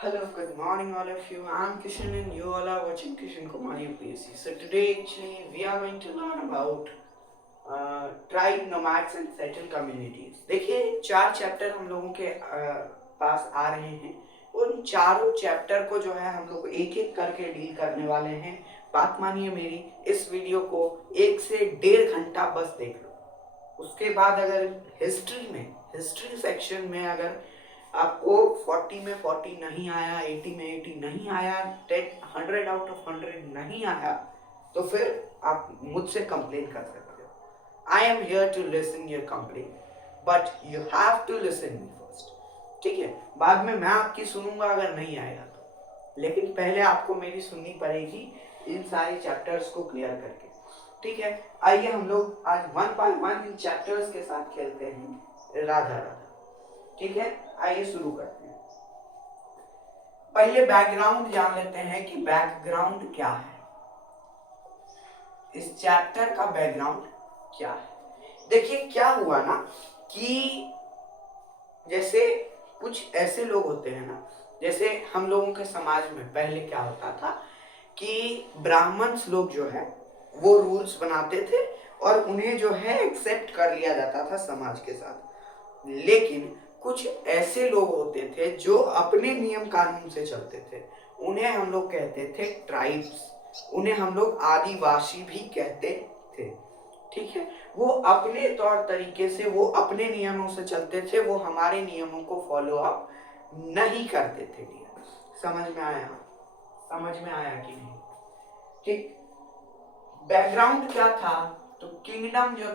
Hello, good morning, all of you. I'm Kishan, and you all are watching Kishan Kumar UPSC. So today, actually, we are going to learn about tribe nomads and settle communities. देखिए, 4 chapter हम लोगों के पास आ रहे हैं। उन चारों chapter को जो है हम लोग एक एक करके डील करने वाले हैं। बात मानिए मेरी, इस वीडियो को 1 से 1.5 घंटा बस देख लो। उसके बाद अगर हिस्ट्री सेक्शन में अगर आपको 40 में 40 नहीं आया, 80 में 80 नहीं आया, 100 आउट ऑफ 100 नहीं आया, तो फिर आप मुझसे कंप्लेन कर सकते हो। I am here to listen your complain, but you have to listen me first. ठीक है, बाद में मैं आपकी सुनूंगा अगर नहीं आएगा तो, लेकिन पहले आपको मेरी सुननी पड़ेगी इन सारे चैप्टर्स को क्लियर करके। ठीक है, आइए हम लोग आज 1 बाय 1 इन चैप्टर्स के साथ खेलते हैं राधा राधा। ठीक है, आइए शुरू करते हैं। पहले बैकग्राउंड जान लेते हैं कि बैकग्राउंड क्या है, इस चैप्टर का बैकग्राउंड क्या है। देखिए क्या हुआ ना कि जैसे कुछ ऐसे लोग होते हैं ना, जैसे हम लोगों के समाज में पहले क्या होता था कि ब्राह्मण्स लोग जो है वो रूल्स बनाते थे और उन्हें जो है एक्सेप्ट कर लिया जाता था समाज के साथ। लेकिन कुछ ऐसे लोग होते थे जो अपने नियम कानून से चलते थे, उन्हें हम लोग कहते थे ट्राइब्स, उन्हें हम लोग आदिवासी भी कहते थे। ठीक है, वो अपने तौर तरीके से, वो अपने नियमों से चलते थे, वो हमारे नियमों को फॉलो अप नहीं करते थे। समझ में आया? समझ में आया कि नहीं? ठीक, बैकग्राउंड क्या था? तो किंगडम जो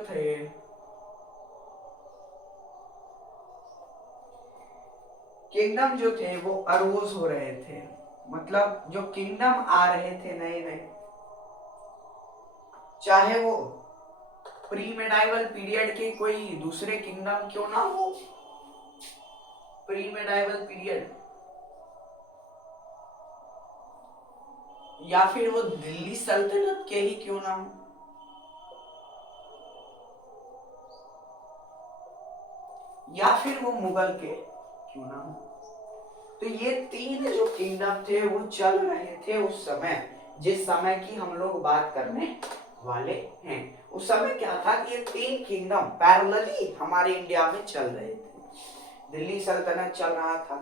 थे, वो अरोज हो रहे थे। मतलब जो किंगडम आ रहे थे नए नए, चाहे वो प्री मेडाइवल पीरियड के कोई दूसरे किंगडम क्यों ना हो, प्री मेडाइवल पीरियड, या फिर वो दिल्ली सल्तनत के ही क्यों ना हो, या फिर वो मुगल के क्यों ना हो, तो ये 3 जो किंगडम थे वो चल रहे थे उस समय, जिस समय की हम लोग बात करने वाले हैं। उस समय क्या था कि ये 3 किंगडम पैरेलली हमारे इंडिया में चल रहे थे। दिल्ली सल्तनत चल रहा था,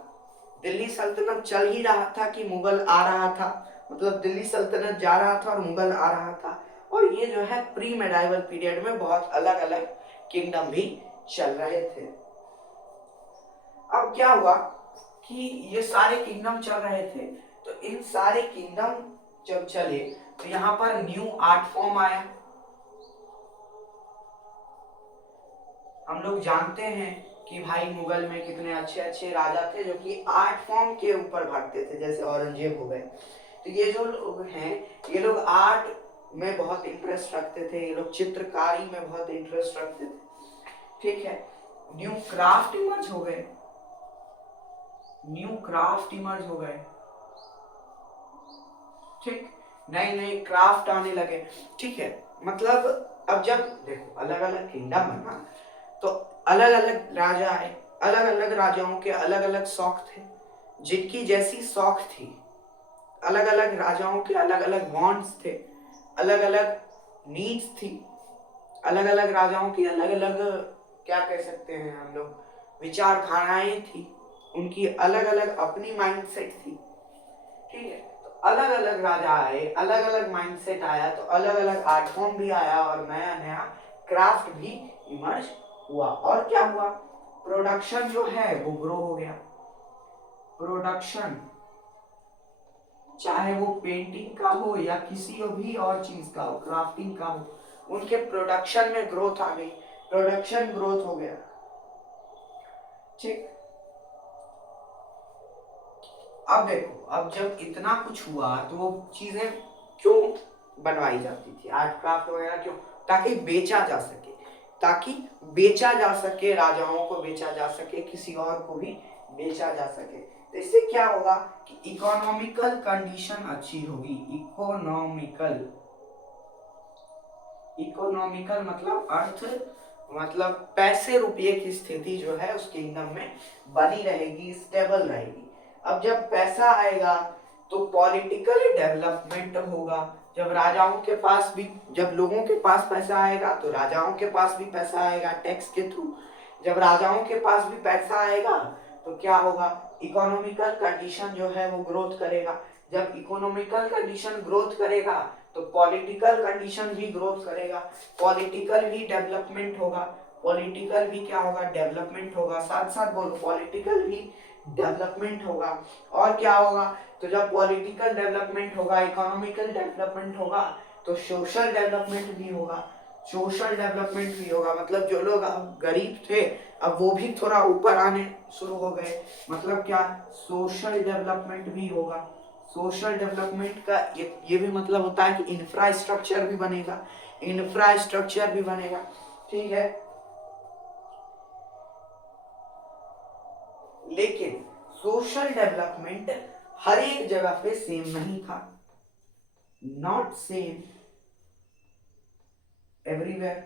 दिल्ली सल्तनत चल ही रहा था कि मुगल आ रहा था, मतलब दिल्ली सल्तनत जा रहा था और मुगल आ रहा था। और ये जो है प्री मेडाइवल पीरियड में बहुत अलग अलग किंगडम भी चल रहे थे। अब क्या हुआ कि ये सारे किंगडम चल रहे थे, तो इन सारे किंगडम जब चले तो यहाँ पर न्यू आर्ट फॉर्म आया। हम लोग जानते हैं कि भाई मुगल में कितने अच्छे अच्छे राजा थे जो कि आर्ट फॉर्म के ऊपर भागते थे, जैसे औरंगजेब हो गए। तो ये जो लोग हैं, ये लोग आर्ट में बहुत इंटरेस्ट रखते थे, ये लोग चित्रकारी में बहुत इंटरेस्ट रखते थे। ठीक है, न्यू क्राफ्ट इमर्ज हो गए, न्यू क्राफ्ट इमर्ज हो गए। ठीक, नए नए क्राफ्ट आने लगे। ठीक है, मतलब अब जब देखो अलग अलग किंगडम बना तो अलग अलग राजा आए, अलग अलग राजाओं के अलग अलग शौक थे, जिनकी जैसी शौक थी, अलग अलग राजाओं के अलग अलग वांट्स थे, अलग अलग नीड्स थी, अलग अलग राजाओं की अलग अलग, क्या कह सकते हैं हम लोग, विचारधाराएं थी, उनकी अलग अलग अपनी माइंडसेट थी। ठीक है, तो अलग अलग राजा आए, अलग अलग माइंडसेट आया, तो अलग अलग आर्ट फॉर्म भी आया और नया नया क्राफ्ट भी इमर्ज हुआ। और क्या हुआ, प्रोडक्शन जो है वो ग्रो हो गया। प्रोडक्शन, चाहे वो पेंटिंग का हो या किसी भी और चीज का हो, क्राफ्टिंग का हो, उनके प्रोडक्शन में ग्रोथ आ गई, प्रोडक्शन ग्रोथ हो गया। ठीक, अब देखो, अब जब इतना कुछ हुआ तो वो चीजें क्यों बनवाई जाती थी, आर्ट क्राफ्ट वगैरह क्यों? ताकि बेचा जा सके, ताकि बेचा जा सके, राजाओं को बेचा जा सके, किसी और को भी बेचा जा सके। तो इससे क्या होगा कि इकोनॉमिकल कंडीशन अच्छी होगी। इकोनॉमिकल, इकोनॉमिकल मतलब अर्थ, मतलब पैसे रुपये की स्थिति जो है उस किंगडम में बनी रहेगी, स्टेबल रहेगी। अब जब पैसा आएगा तो पॉलिटिकल डेवलपमेंट होगा। जब राजाओं के पास भी, जब लोगों के पास पैसा आएगा तो राजाओं के पास भी पैसा आएगा टैक्स के थ्रू। जब राजाओं के पास भी पैसा आएगा तो क्या होगा, इकोनॉमिकल कंडीशन जो है वो ग्रोथ करेगा। जब इकोनॉमिकल कंडीशन ग्रोथ करेगा तो पॉलिटिकल कंडीशन भी ग्रोथ करेगा, पॉलिटिकल भी डेवलपमेंट होगा। पॉलिटिकल भी क्या होगा, डेवलपमेंट होगा। साथ साथ बोलो, पॉलिटिकल भी डेवलपमेंट होगा। और क्या होगा, तो जब पॉलिटिकल डेवलपमेंट होगा, इकोनॉमिकल डेवलपमेंट होगा, तो सोशल डेवलपमेंट भी होगा। सोशल डेवलपमेंट भी होगा, मतलब जो लोग गरीब थे अब वो भी थोड़ा ऊपर आने शुरू हो गए। मतलब क्या, सोशल डेवलपमेंट भी होगा। सोशल डेवलपमेंट का ये भी मतलब होता है कि इंफ्रास्ट्रक्चर भी बनेगा, इंफ्रास्ट्रक्चर भी बनेगा। ठीक है, लेकिन सोशल डेवलपमेंट हर एक जगह पे सेम नहीं था, नॉट सेम एवरीवेयर।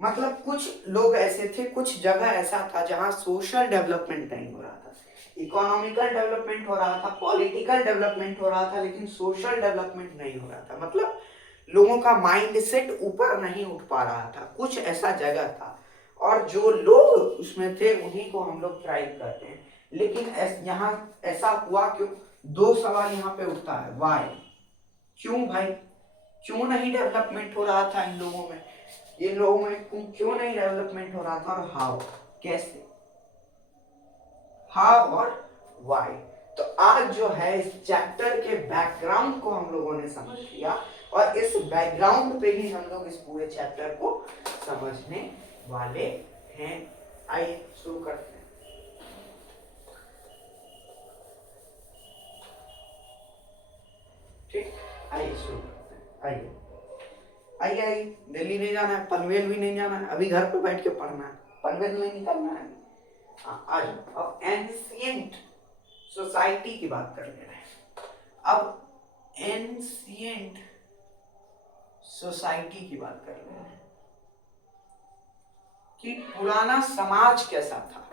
मतलब कुछ लोग ऐसे थे, कुछ जगह ऐसा था जहां सोशल डेवलपमेंट नहीं हो रहा था, इकोनॉमिकल डेवलपमेंट हो रहा था, पॉलिटिकल डेवलपमेंट हो रहा था, लेकिन सोशल डेवलपमेंट नहीं हो रहा था। मतलब लोगों का माइंड सेट ऊपर नहीं उठ पा रहा था, कुछ ऐसा जगह था। और जो लोग उसमें थे उन्हीं को हम लोग थ्राइव करते हैं। लेकिन यहाँ ऐसा हुआ क्यों, दो सवाल यहाँ पे उठता है, वाई, क्यों भाई, क्यों नहीं डेवलपमेंट हो रहा था इन लोगों में, इन लोगों में क्यों नहीं डेवलपमेंट हो रहा था, और हाउ, कैसे, हाउ और वाई। तो आज जो है इस चैप्टर के बैकग्राउंड को हम लोगों ने समझ लिया, और इस बैकग्राउंड पे ही हम लोग इस पूरे चैप्टर को समझने वाले हैं। आइए शुरू करते हैं। ठीक, आइए शुरू करते हैं। आइए आइए आइए, दिल्ली नहीं जाना है, पनवेल भी नहीं जाना है, अभी घर पे बैठ के पढ़ना है, पनवेल नहीं निकलना है। आज अब एंशिएंट सोसाइटी की बात कर ले रहे हैं। अब एंशिएंट सोसाइटी की बात कर रहे हैं कि पुराना समाज कैसा था।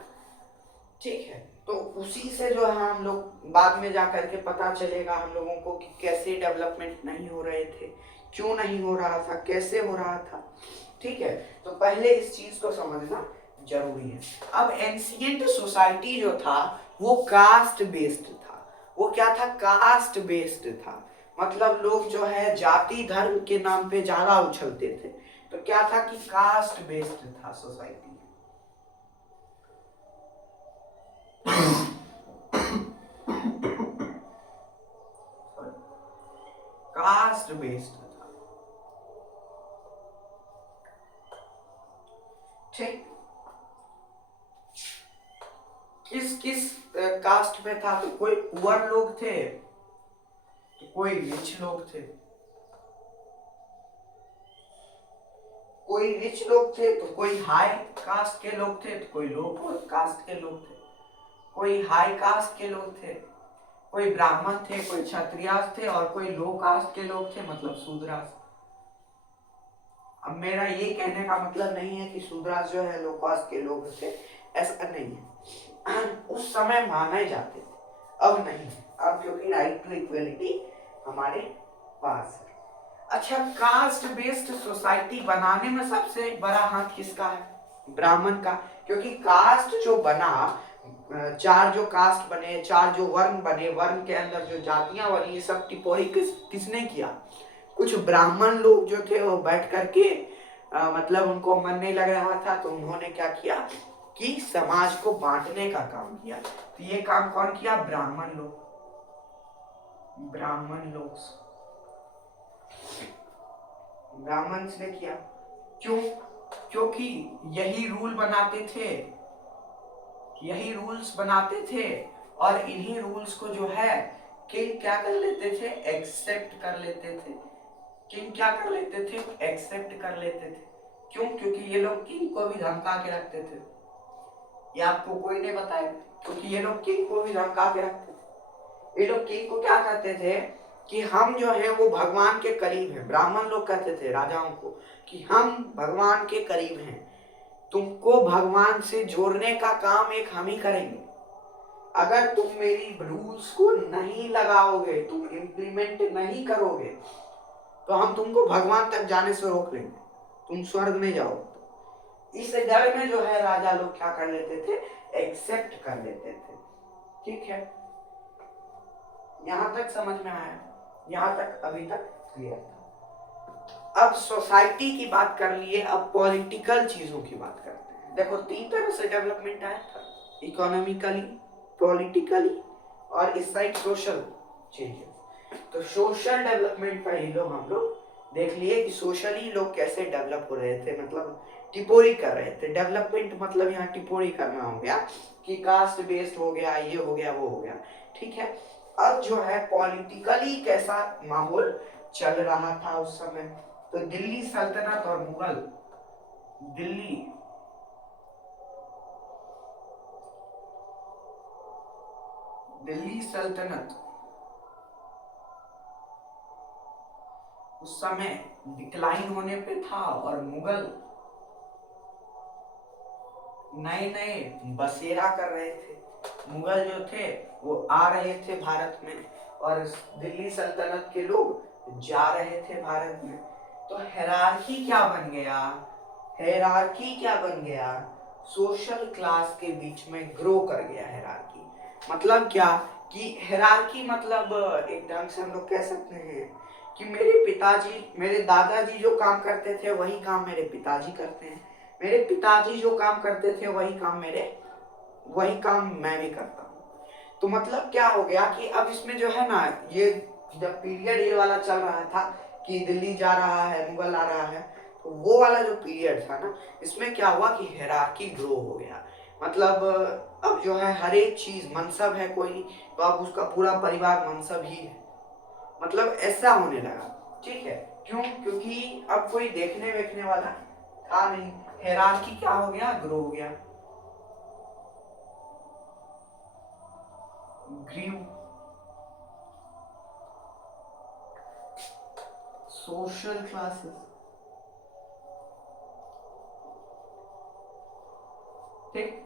ठीक है, तो उसी से जो है हम लोग बाद में जाकर के पता चलेगा हम लोगों को कि कैसे डेवलपमेंट नहीं हो रहे थे, क्यों नहीं हो रहा था, कैसे हो रहा था। ठीक है, तो पहले इस चीज को समझना जरूरी है। अब एंशिएंट सोसाइटी जो था वो कास्ट बेस्ड था। वो क्या था, कास्ट बेस्ड था। मतलब लोग जो है जाति धर्म के नाम पे ज्यादा उछलते थे। तो क्या था कि कास्ट बेस्ड था सोसाइटी। कास्ट बेस्ड था। ठीक, किस किस कास्ट में था, तो कोई पुअर लोग थे, तो कोई रिच लोग थे। कोई रिच लोग थे तो कोई हाई कास्ट के लोग थे, तो कोई लो कास्ट के लोग थे। कोई हाई कास्ट के लोग थे, कोई ब्राह्मण थे, कोई क्षत्रियास थे, और कोई लो कास्ट के लोग थे, मतलब शूद्रास। अब मेरा ये कहने का मतलब नहीं है कि शूद्रास जो है लो कास्ट के लोग थे, ऐसा नहीं है। उस समय माने जाते थे, अब नहीं, अब क्योंकि राइट टू इक्वलिटी हमारे पास है। अच्छा, कास्ट बेस्ड सोसाइटी बनाने में सबसे बड़ा हाथ किसका है, ब्राह्मण का। क्योंकि कास्ट जो बना, चार जो कास्ट बने, चार जो वर्ण बने, वर्ण के अंदर जो जातियां बनी, ये सब टिप्पणी किसने किया, कुछ ब्राह्मण लोग जो थे वो बैठ करके मतलब उनको मन नहीं लग रहा था, तो उन्होंने क्या किया कि समाज को बांटने का काम किया। तो ये काम कौन किया, ब्राह्मण लोग, ब्राह्मण लोग, ब्राह्मण ने किया। क्यों, क्योंकि यही रूल बनाते थे, यही रूल्स बनाते थे, और इन्हीं रूल्स को जो है किंग क्या कर लेते थे, एक्सेप्ट कर लेते थे। किंग क्या कर लेते थे, एक्सेप्ट कर लेते थे। क्यों, क्योंकि ये लोग किंग को भी धमका के रखते थे। ये आपको कोई नहीं बताया, क्योंकि ये लोग किंग को भी धमका के रखते थे। ये लोग किंग को क्या कहते थे कि हम जो है वो भगवान के करीब हैं। ब्राह्मण लोग कहते थे राजाओं को कि हम भगवान के करीब हैं, तुमको भगवान से जोड़ने का काम एक हम ही करेंगे। अगर तुम मेरी रूल्स को नहीं लगाओगे, तुम इम्प्लीमेंट नहीं करोगे, तो हम तुमको भगवान तक जाने से रोक लेंगे, तुम स्वर्ग में जाओ। इस डर में जो है राजा लोग क्या कर लेते थे, एक्सेप्ट कर लेते थे। ठीक है, यहां तक समझ में आया? यहां तक अभी तक क्लियर था। अब सोसाइटी की बात कर लिए, अब पॉलिटिकल चीजों की बात करते हैं। देखो 3 तरह से डेवलपमेंट आया था, इकोनॉमिकली, पॉलिटिकली और इस साइड सोशल चेंजेस। तो सोशल डेवलपमेंट पहले हम लोग देख लिए कि सोशली लोग कैसे डेवलप हो रहे थे, मतलब टिपोरी कर रहे थे। डेवलपमेंट मतलब यहाँ टिपोरी करना हो गया कि कास्ट बेस्ड हो गया, ये हो गया, वो हो गया। ठीक है, अब जो है पॉलिटिकली कैसा माहौल चल रहा था उस समय, तो दिल्ली सल्तनत और मुगल, दिल्ली सल्तनत उस समय डिक्लाइन होने पे था और मुगल नए नए बसेरा कर रहे थे। मुगल जो थे वो आ रहे थे भारत में और दिल्ली सल्तनत के लोग जा रहे थे भारत में। तो हेरार्की क्या बन गया, हेरार्की क्या बन गया, सोशल क्लास के बीच में ग्रो कर गया हेरार्की। मतलब क्या कि हेरार्की मतलब एक ढंग से हम लोग कह सकते हैं कि मेरे पिताजी, मेरे दादाजी जो काम करते थे वही काम मेरे पिताजी करते हैं, मेरे पिताजी जो काम करते थे वही काम मैं भी करता हूँ। तो मतलब क्या हो गया कि अब इसमें जो है ना, ये जब पीरियड ये वाला चल रहा था कि दिल्ली जा रहा है, मुगल आ रहा है, तो वो वाला जो पीरियड था ना, इसमें क्या हुआ कि हायरार्की ग्रो हो गया। मतलब अब जो है हर एक चीज, मनसब है कोई तो अब उसका पूरा परिवार मनसब ही है, मतलब ऐसा होने लगा। ठीक है, क्यों? क्योंकि अब कोई देखने वेखने वाला था नहीं, हायरार्की क्या हो गया, ग्रो हो गया, ग्रीव। सोशल क्लासेस, ठीक,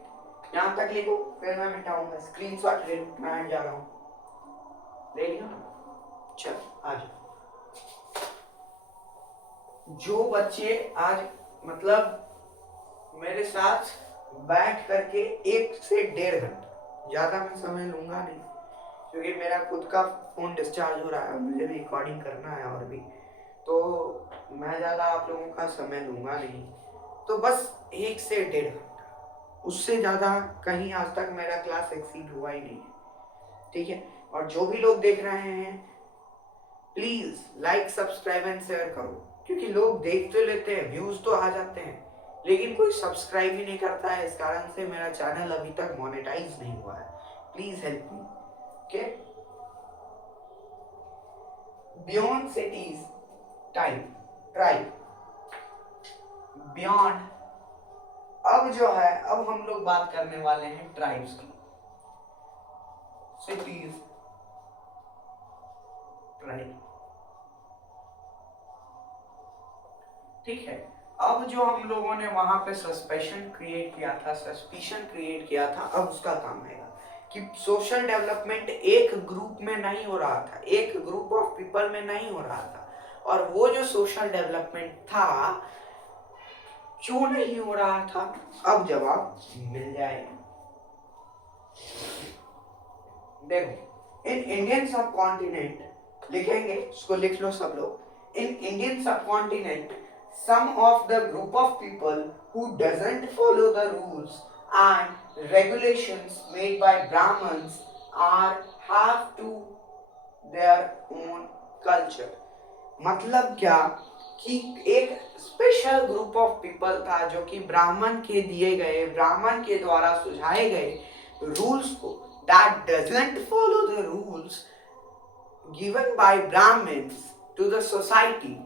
यहां तक लिखो, फिर मैं मिटाऊंगा, स्क्रीनशॉट ले लो, मैं जा रहा हूं, ले लिया? चल आज जो बच्चे आज मतलब मेरे साथ बैठ करके 1 से 1.5 घंटा, ज्यादा मैं समय लूंगा नहीं क्योंकि मेरा खुद का फोन डिस्चार्ज हो रहा है, मुझे भी रिकॉर्डिंग करना है और भी, तो मैं ज्यादा आप लोगों का समय लूंगा नहीं। तो बस 1 से 1.5 घंटा, उससे ज्यादा कहीं आज तक मेरा क्लास एक्सीड हुआ ही नहीं है। ठीक है, और जो भी लोग देख रहे हैं please like, subscribe and share करो, क्योंकि लोग देख तो लेते हैं, व्यूज तो आ जाते हैं, लेकिन कोई सब्सक्राइब ही नहीं करता है। इस कारण से मेरा चैनल अभी तक मोनेटाइज नहीं हुआ है। Please help me. Okay, beyond cities, type, tribe, beyond. अब जो है, अब हम लोग बात करने वाले हैं ट्राइब्स की। सिटीज, ट्राइब, ठीक है। अब जो हम लोगों ने वहां पे सस्पेशन क्रिएट किया था, सस्पिशन क्रिएट किया था, अब उसका काम है कि सोशल डेवलपमेंट एक ग्रुप में नहीं हो रहा था, एक ग्रुप ऑफ पीपल में नहीं हो रहा था। और वो जो सोशल डेवलपमेंट था, क्यों नहीं हो रहा था, अब जवाब मिल जाएगा। देखो, इन इंडियन सब कॉन्टिनेंट, लिखेंगे इसको, लिख लो सब लोग। इन इंडियन सब continent some of the group of people who doesn't follow the rules and regulations made by Brahmins are have to their own culture। मतलब क्या कि एक स्पेशल ग्रुप ऑफ पीपल था जो कि ब्राह्मण के दिए गए, ब्राह्मण के द्वारा सुझाए गए रूल्स को, that doesn't follow the rules given by Brahmins to the society,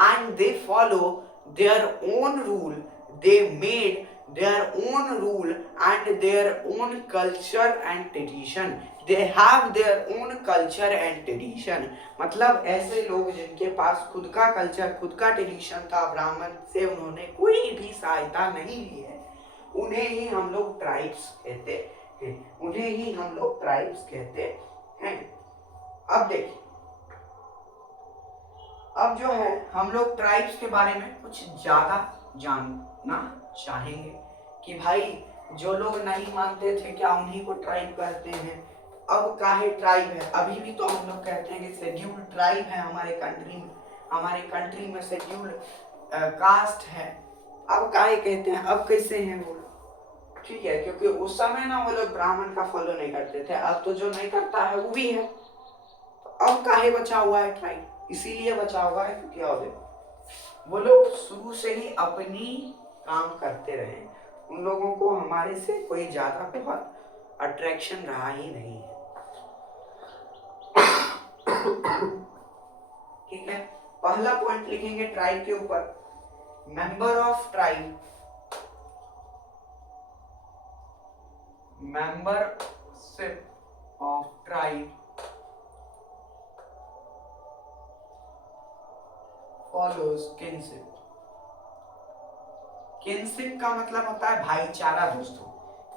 and they follow their own rule, they made their own rule and their own culture and tradition, they have their own culture and tradition। मतलब ऐसे लोग जिनके पास खुद का culture, खुद का tradition था, ब्राह्मण से उन्होंने कोई भी सहायता नहीं ली है, उन्हें ही हम लोग ट्राइब्स कहते हैं, उन्हें ही हम लोग ट्राइब्स कहते हैं। अब देखिए, अब जो है हम लोग ट्राइब्स के बारे में कुछ ज्यादा जानना चाहेंगे कि भाई जो लोग नहीं मानते थे क्या उन्हीं को ट्राइब कहते हैं। अब काहे ट्राइब है, अभी भी तो हम लोग कहते हैं कि शेड्यूल्ड ट्राइब है हमारे कंट्री में शेड्यूल्ड कास्ट है। अब काहे कहते हैं, अब कैसे हैं वो, ठीक है, क्योंकि उस समय ना वो लोग ब्राह्मण का फॉलो नहीं करते थे, अब तो जो नहीं करता है वो भी है। तो अब काहे बचा हुआ है ट्राइब, इसीलिए बचा हुआ है क्योंकि अब वो लोग शुरू से ही अपनी काम करते रहे, उन लोगों को हमारे से कोई ज्यादा बहुत अट्रैक्शन रहा ही नहीं है। ठीक है, पहला पॉइंट लिखेंगे ट्राइब के ऊपर, member of tribe, membership of tribe follows kinship. Kinship का मतलब होता है भाईचारा दोस्तों,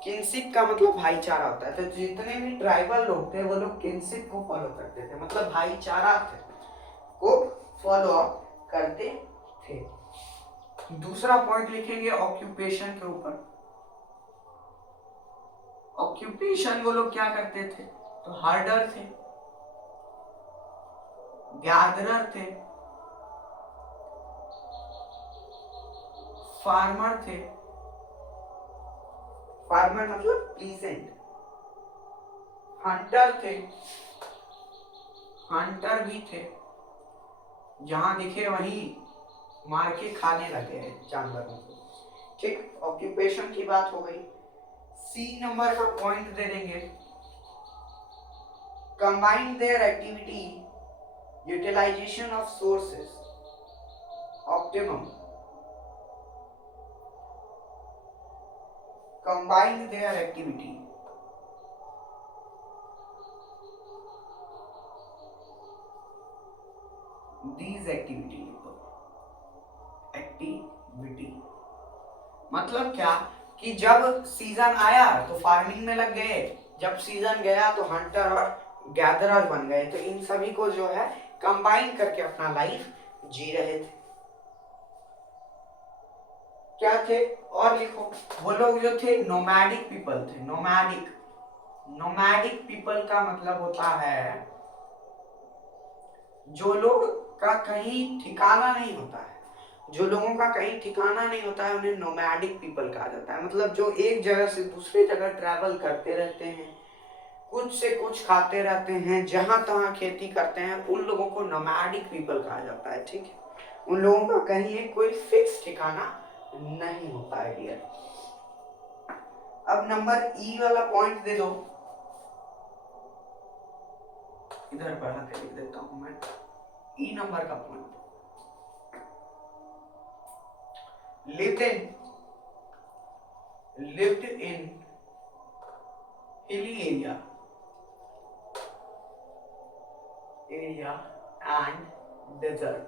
किनशिप का मतलब भाईचारा होता है। तो जितने भी ट्राइबल लोग थे वो लोग किनशिप को फॉलो करते थे, मतलब भाईचारा को फॉलो अप करते थे। दूसरा पॉइंट लिखेंगे ऑक्यूपेशन के ऊपर, ऑक्यूपेशन वो लोग क्या करते थे, तो हार्डर थे, गैदरर थे, फार्मर थे, फार्मर मतलब प्लीजेंट, हंटर थे, हंटर भी थे, जहां दिखे वहीं मार के खाने लगे हैं जानवरों को। ठीक, ऑक्यूपेशन की बात हो गई। सी नंबर का पॉइंट दे देंगे, combine their activity, utilization of sources, optimum, combine their activity, these activity मतलब क्या कि जब सीजन आया तो फार्मिंग में लग गए, जब सीजन गया तो हंटर और गैदरर बन गए। तो इन सभी को जो है कंबाइन करके अपना लाइफ जी रहे थे। क्या थे और लिखो, वो लोग जो थे नोमैडिक पीपल थे। नोमैडिक, नोमैडिक पीपल का मतलब होता है जो लोग का कहीं ठिकाना नहीं होता है, जो लोगों का कहीं ठिकाना नहीं होता है उन्हें नोमैडिक पीपल कहा जाता है। मतलब जो एक जगह से दूसरी जगह ट्रैवल करते रहते हैं, कुछ से कुछ खाते रहते हैं, जहां तहां खेती करते हैं, उन लोगों को नोमैडिक पीपल कहा जाता है। ठीक है, उन लोगों का कहीं एक कोई फिक्स ठिकाना नहीं होता है डियर। अब नंबर ई वाला पॉइंट दे दो, इधर बढ़ा के लिख देता हूं मैं, ई नंबर का point, lived in hilly area and desert।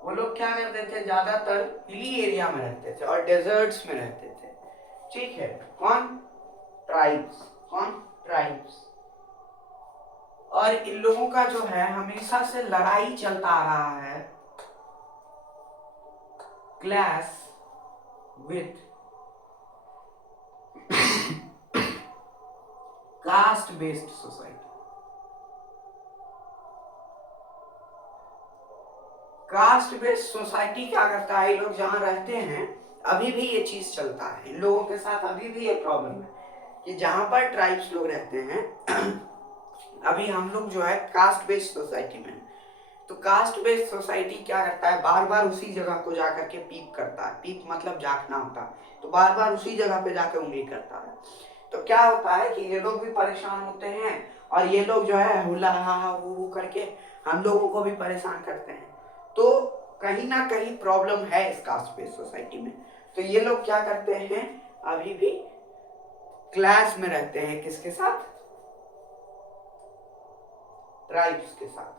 वो लोग क्या करते थे, ज्यादातर हिली एरिया में रहते थे और डेजर्ट्स में रहते थे। ठीक है, कौन, ट्राइब्स, कौन, ट्राइब्स। और इन लोगों का जो है हमेशा से लड़ाई चलता आ रहा है class with caste based society. Caste based society क्या करता है, ये लोग जहां रहते हैं अभी भी ये चीज चलता है, इन लोगों के साथ अभी भी ये प्रॉब्लम है कि जहां पर ट्राइब्स लोग रहते हैं अभी हम लोग जो है कास्ट बेस्ड सोसाइटी में, तो कास्ट बेस्ड सोसाइटी क्या करता है, बार बार उसी जगह को जाकर के पीप करता है। पीप मतलब झांकना होता है, तो बार बार उसी जगह पे जाकर उंगली करता है। तो क्या होता है कि ये लोग भी परेशान होते हैं और ये लोग जो है हुला हा वो करके हम लोगों को भी परेशान करते हैं। तो कहीं ना कहीं प्रॉब्लम है इस कास्ट बेस्ड सोसाइटी में। तो ये लोग क्या करते हैं, अभी भी क्लास में रहते हैं, किसके साथ, ट्राइब्स के साथ।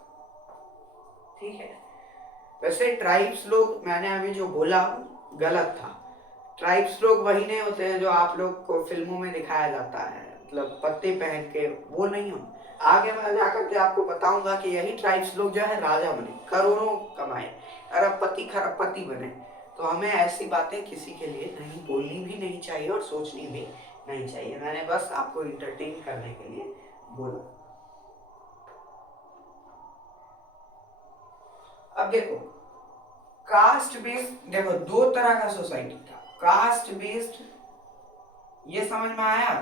ठीक है, वैसे ट्राइब्स लोग मैंने अभी जो बोला गलत था, ट्राइब्स लोग वही नहीं होते हैं जो आप लोग को फिल्मों में दिखाया जाता है, मतलब पत्ते पहन के, वो नहीं हो। आगे मैं जाकर के आपको बताऊंगा कि यही ट्राइब्स लोग जो है राजा बने, करोड़ों कमाए, अरबपति खरबपति बने। तो हमें ऐसी बातें किसी के लिए नहीं बोलनी भी नहीं चाहिए और सोचनी भी नहीं चाहिए। मैंने बस आपको इंटरटेन करने के लिए बोला। अब देखो, कास्ट बेस्ड, देखो दो तरह का सोसाइटी था। कास्ट बेस्ड, ये समझ में आया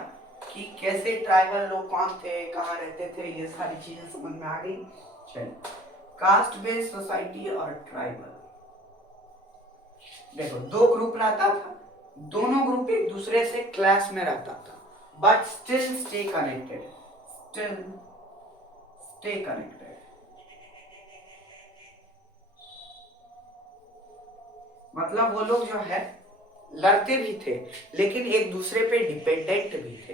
कि कैसे ट्राइबल लोग कौन थे, कहाँ रहते थे, ये सारी चीजें समझ में आ गई। चलिए, कास्ट बेस्ड सोसाइटी और ट्राइबल, देखो दो ग्रुप रहता था, दोनों ग्रुप एक दूसरे से क्लास में रहता था, but still stay connected, still stay connected. मतलब वो लोग जो है लड़ते भी थे, लेकिन एक दूसरे पे डिपेंडेंट भी थे।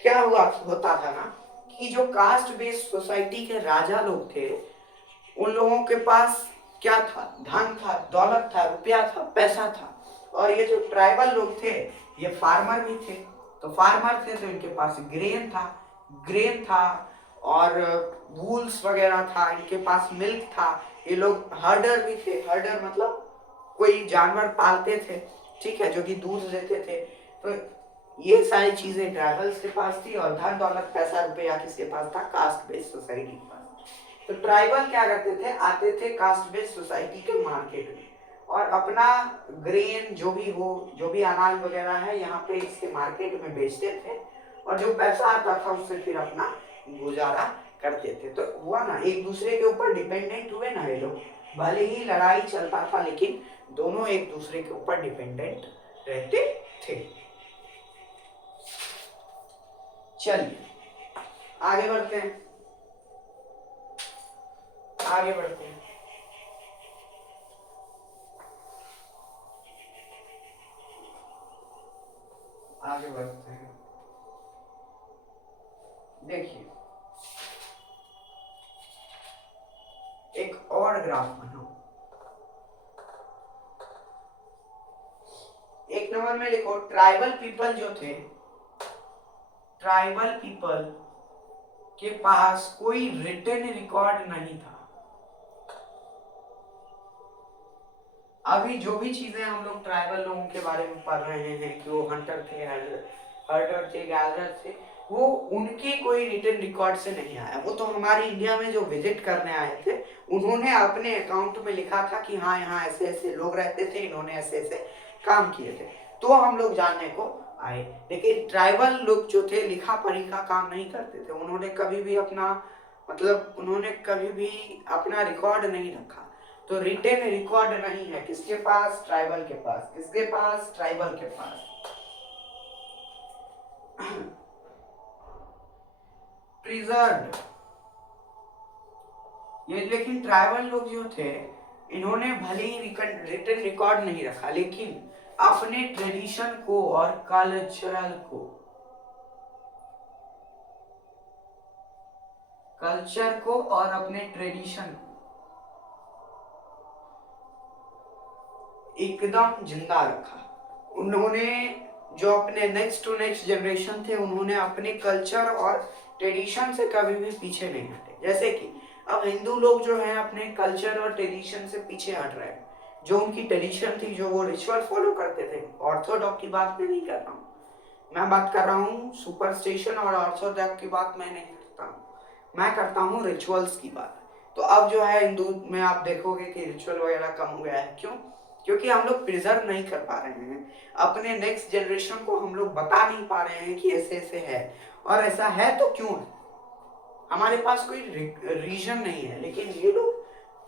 क्या हुआ होता था ना कि जो कास्ट बेस्ड सोसाइटी के राजा लोग थे, उन लोगों के पास क्या था, धन था, दौलत था, रुपया था, पैसा था। और ये जो ट्राइबल लोग थे, ये फार्मर भी थे। तो फार्मर थे तो इनके पास ग्रेन था और वूल्स वगैरह था, इनके पास मिल्क था। ये लोग हर्डर भी थे, हर्डर मतलब कोई जानवर पालते थे, ठीक है, जो कि दूध देते थे। तो ये सारी चीजें ट्राइबल्स के पास थी, और धन दौलत पैसा रुपया किसके पास था, कास्ट बेस्ड सोसाइटी के पास। तो ट्राइबल क्या करते थे, आते थे कास्ट बेस्ड सोसाइटी के मार्केट में, और अपना ग्रेन जो भी हो, जो भी अनाज वगैरह है, यहाँ पे इसके मार्केट में बेचते थे, और जो पैसा आता था उससे फिर अपना गुजारा करते थे। तो हुआ ना, एक दूसरे के ऊपर डिपेंडेंट हुए ना ये लोग। भले ही लड़ाई चलता था, लेकिन दोनों एक दूसरे के ऊपर डिपेंडेंट रहते थे। चलिए आगे बढ़ते हैं, आगे बढ़ते हैं। आगे बढ़ते हैं, देखिए एक और ग्राफ बनाओ। एक नंबर में लिखो, ट्राइबल पीपल जो थे, ट्राइबल पीपल के पास कोई रिटन रिकॉर्ड नहीं था। अभी जो भी चीजें हम लोग ट्राइबल लोगों के बारे में पढ़ रहे हैं कि वो हंटर थे, हर्टर थे, गैदरर थे, वो उनके कोई रिटन रिकॉर्ड से नहीं आया। वो तो हमारे इंडिया में जो विजिट करने आए थे, उन्होंने अपने अकाउंट में लिखा था कि हाँ यहाँ ऐसे ऐसे लोग रहते थे, इन्होंने ऐसे ऐसे काम किए थे, तो हम लोग जानने को आए। लेकिन ट्राइबल लोग जो थे, लिखा पढ़ी का काम नहीं करते थे। उन्होंने कभी भी अपना, मतलब उन्होंने कभी भी अपना रिकॉर्ड नहीं रखा। तो रिटेन रिकॉर्ड नहीं है किसके पास, ट्राइबल के पास। किसके पास, ट्राइबल के पास। प्रिजर्व्ड, ये लेकिन ट्राइबल लोग जो थे, इन्होंने भले ही रिटन रिकॉर्ड नहीं रखा, लेकिन अपने ट्रेडिशन को और कल्चर को और अपने ट्रेडिशन को एकदम जिंदा रखा। उन्होंने जो अपने नेक्स्ट टू नेक्स्ट जनरेशन थे, उन्होंने अपने कल्चर और ट्रेडिशन से कभी भी पीछे नहीं हटे। जैसे कि अब हिंदू लोग जो हैं अपने कल्चर और ट्रेडिशन से पीछे हट रहे हैं। जो उनकी ट्रेडिशन थी, जो वो रिचुअल फॉलो करते थे, ऑर्थोडॉक्स की बात मैं नहीं कर रहा हूँ, मैं बात कर रहा हूँ सुपरस्टिशन और ऑर्थोडॉक्स की बात मैं नहीं करता हूँ, मैं करता हूँ रिचुअल्स की बात। तो अब जो है हिंदू में आप देखोगे कि रिचुअल वगैरह कम हो गया है। क्यों? क्योंकि हम लोग प्रिजर्व नहीं कर पा रहे हैं, अपने नेक्स्ट जनरेशन को हम लोग बता नहीं पा रहे हैं कि ऐसे ऐसे है। और ऐसा है तो क्यों है, हमारे पास कोई रीजन नहीं है। लेकिन ये लोग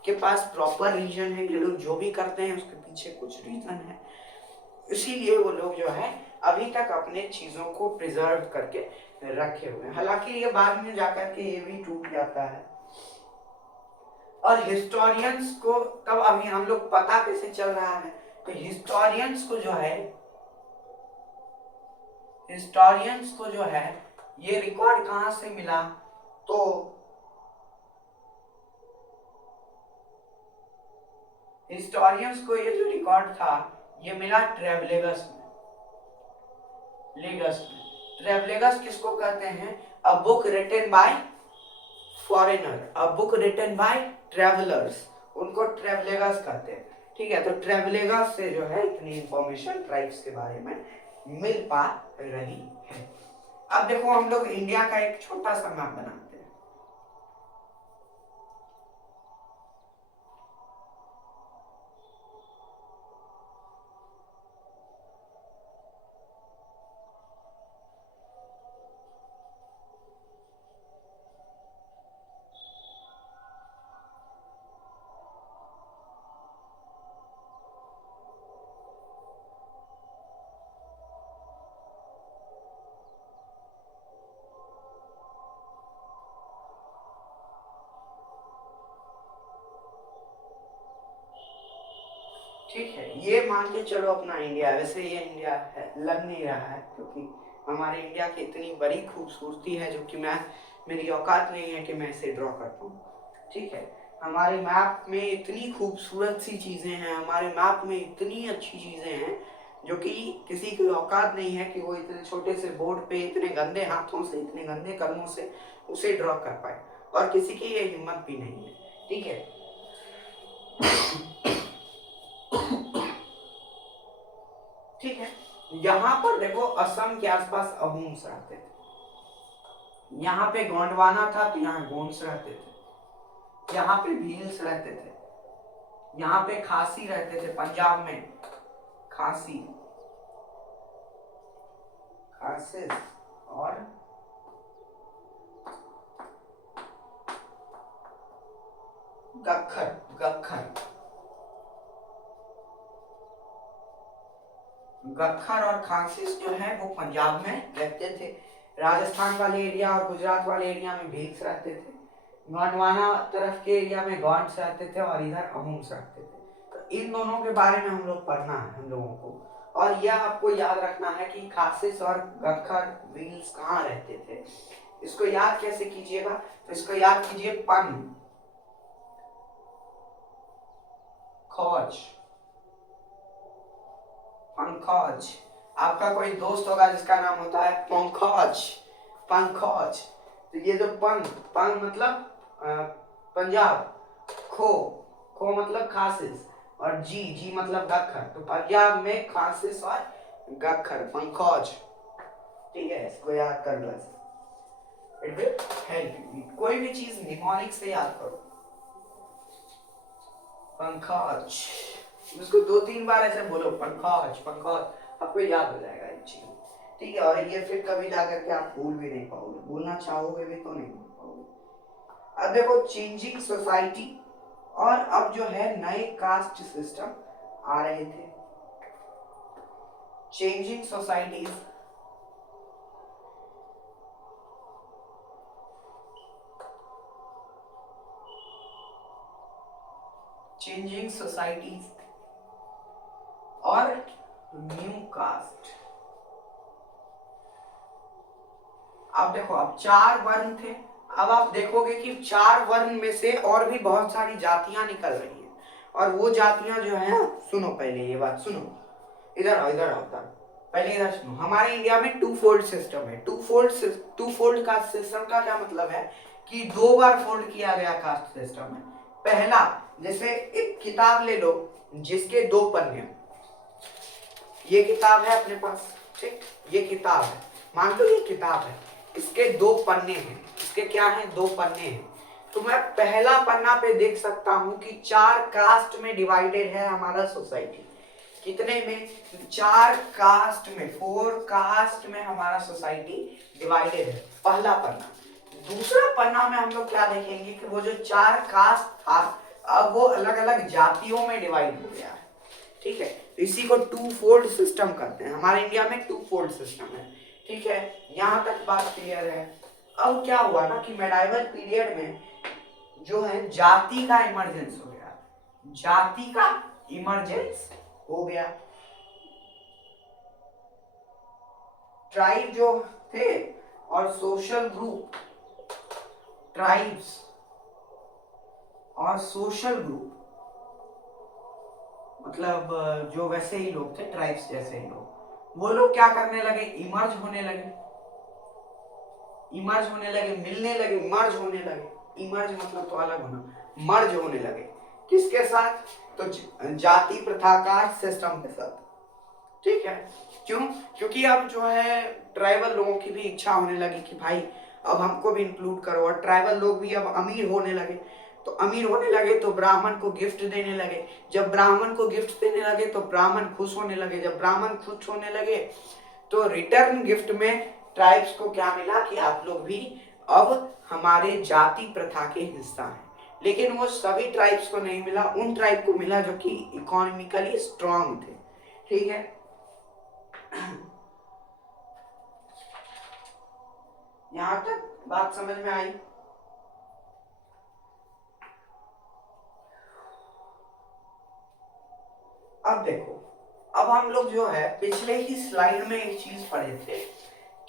के पास प्रॉपर रीजन है, ये लोग जो भी करते हैं उसके पीछे कुछ रीजन है। इसीलिए वो लोग जो है अभी तक अपने चीजों को प्रिजर्व करके रखे हुए हैं। हालांकि ये बाद में जाकर के ये भी टूट जाता है। और हिस्टोरियंस को तब अभी हम लोग पता कैसे चल रहा है, तो हिस्टोरियंस को जो है, हिस्टोरियंस को जो है ये रिकॉर्ड कहां से मिला, तो हिस्टोरियंस को ये जो रिकॉर्ड था ये मिला ट्रेवलेगस में। लेगस में। ट्रेवलेगस किसको कहते हैं? A book written by foreigner, a book written by travellers, उनको ट्रेवलेगस कहते हैं। ठीक है, तो ट्रेवलेगस से जो है इतनी इंफॉर्मेशन ट्राइब्स के बारे में मिल पा रही है। अब देखो हम लोग इंडिया का एक छोटा सा मैप बनाते हैं। ठीक है, ये मान के चलो अपना इंडिया, वैसे ये इंडिया है लग नहीं रहा है क्योंकि हमारे इंडिया की इतनी बड़ी खूबसूरती है जो कि मैं, मेरी औकात नहीं है कि मैं इसे ड्रॉ कर पाऊँ। ठीक है, हमारे मैप में इतनी खूबसूरत सी चीज़ें हैं, हमारे मैप में इतनी अच्छी चीज़ें हैं जो कि किसी की औकात नहीं है कि वो इतने छोटे से बोर्ड पे इतने गंदे हाथों से, इतने गंदे कलमों से उसे ड्रॉ कर पाए, और किसी की ये हिम्मत भी नहीं है। ठीक है, ठीक है, यहाँ पर देखो असम के आसपास अहूम्स रहते थे, यहाँ पे गोंडवाना था तो यहाँ गोंड्स रहते थे, यहाँ पे भील्स रहते थे, यहाँ पे खासी रहते थे, पंजाब में खासी, खासिस, और गखर, गखर, गखर और खासिस जो है वो पंजाब में रहते थे। राजस्थान वाले एरिया और गुजरात वाले एरिया में भील्स रहते थे, गोंडवाना तरफ के एरिया में गौंड्स रहते थे, और इधर अहूम्स रहते थे। तो इन दोनों के बारे में हम लोग पढ़ना है हम लोगों को, और यह आपको याद रखना है कि खासिस और गखर भील्स कहाँ रहते थे। इसको याद कैसे कीजिएगा? तो इसको याद कीजिए पन खोज, पंकज। आपका कोई दोस्त होगा जिसका नाम होता है पंकज, पंकज। तो ये जो पन, पन मतलब पंजाब, खो, खो मतलब खासिस, और जी, जी मतलब गखर। तो पंजाब में खासिस और गखर, पंकज। ठीक है, इसको याद कर लो, इट विल हेल्प यू। कोई भी चीज निमोनिक से याद करो, पंकज, उसको 2-3 बार ऐसे बोलो, पंकज, पंकज, आपको याद हो जाएगा एक चीज। ठीक है, और ये फिर कभी जाकर के आप भूल भी नहीं पाओगे, भूलना चाहोगे भी तो नहीं भूल पाओगे। अब देखो चेंजिंग सोसाइटी, और अब जो है नए कास्ट सिस्टम आ रहे थे, चेंजिंग सोसाइटीज, चेंजिंग सोसाइटीज और न्यू कास्ट। अब देखो, अब 4 वर्ण थे, अब आप देखोगे कि 4 वर्ण में से और भी बहुत सारी जातियां निकल रही हैं, और वो जातियां जो है, सुनो पहले ये बात सुनो, इधर आओ, इधर आओ, पहले इधर सुनो। हमारे इंडिया में 2 फोल्ड सिस्टम है। 2 फोल्ड कास्ट सिस्टम का क्या मतलब है कि 2 बार फोल्ड किया गया कास्ट सिस्टम है। पहला, जैसे एक किताब ले लो जिसके 2 पन्ने, ये किताब है अपने पास, ठीक, ये किताब है, मान लो ये किताब है, इसके 2 पन्ने हैं, इसके क्या है, 2 पन्ने हैं। तो मैं पहला पन्ना पे देख सकता हूं कि 4 कास्ट में डिवाइडेड है हमारा सोसाइटी। कितने में? 4 कास्ट में, 4 कास्ट में हमारा सोसाइटी डिवाइडेड है, पहला पन्ना। दूसरा पन्ना में हम लोग क्या देखेंगे कि वो जो 4 कास्ट था, अब वो अलग अलग जातियों में डिवाइड हो गया है। ठीक है, इसी को 2 फोल्ड सिस्टम कहते हैं। हमारे इंडिया में 2 फोल्ड सिस्टम है। ठीक है, यहां तक बात क्लियर है। अब क्या हुआ ना कि मेडाइवल पीरियड में जो है जाति का इमरजेंस हो गया, जाति का इमरजेंस हो गया। ट्राइब जो थे और सोशल ग्रुप, ट्राइब्स और सोशल ग्रुप, मतलब जो वैसे ही लोग थे, ट्राइब्स जैसे ही लोग, वो लोग क्या करने लगे, इमर्ज होने लगे, इमर्ज होने लगे, मिलने लगे, मर्ज होने लगे। इमर्ज मतलब तो अलग होना, मर्ज होने लगे किसके साथ, तो जाति प्रथा का सिस्टम के साथ। ठीक है, क्यों, क्योंकि अब जो है ट्राइबल लोगों की भी इच्छा होने लगी कि भाई अब हमको भी इंक्लूड करो, और ट्राइबल लोग भी अब अमीर होने लगे। तो अमीर होने लगे तो ब्राह्मण को गिफ्ट देने लगे, जब ब्राह्मण को गिफ्ट देने लगे तो ब्राह्मण खुश होने लगे, जब ब्राह्मण खुश होने लगे तो रिटर्न गिफ्ट में ट्राइब्स को क्या मिला कि आप लोग भी अब हमारे जाति प्रथा के हिस्सा हैं। लेकिन वो सभी ट्राइब्स को नहीं मिला, उन ट्राइब को मिला जो कि इकोनॉमिकली स्ट्रांग थे। ठीक है, यहां तक बात समझ में आई। अब देखो, अब हम लोग जो है पिछले ही स्लाइड में एक चीज पढ़े थे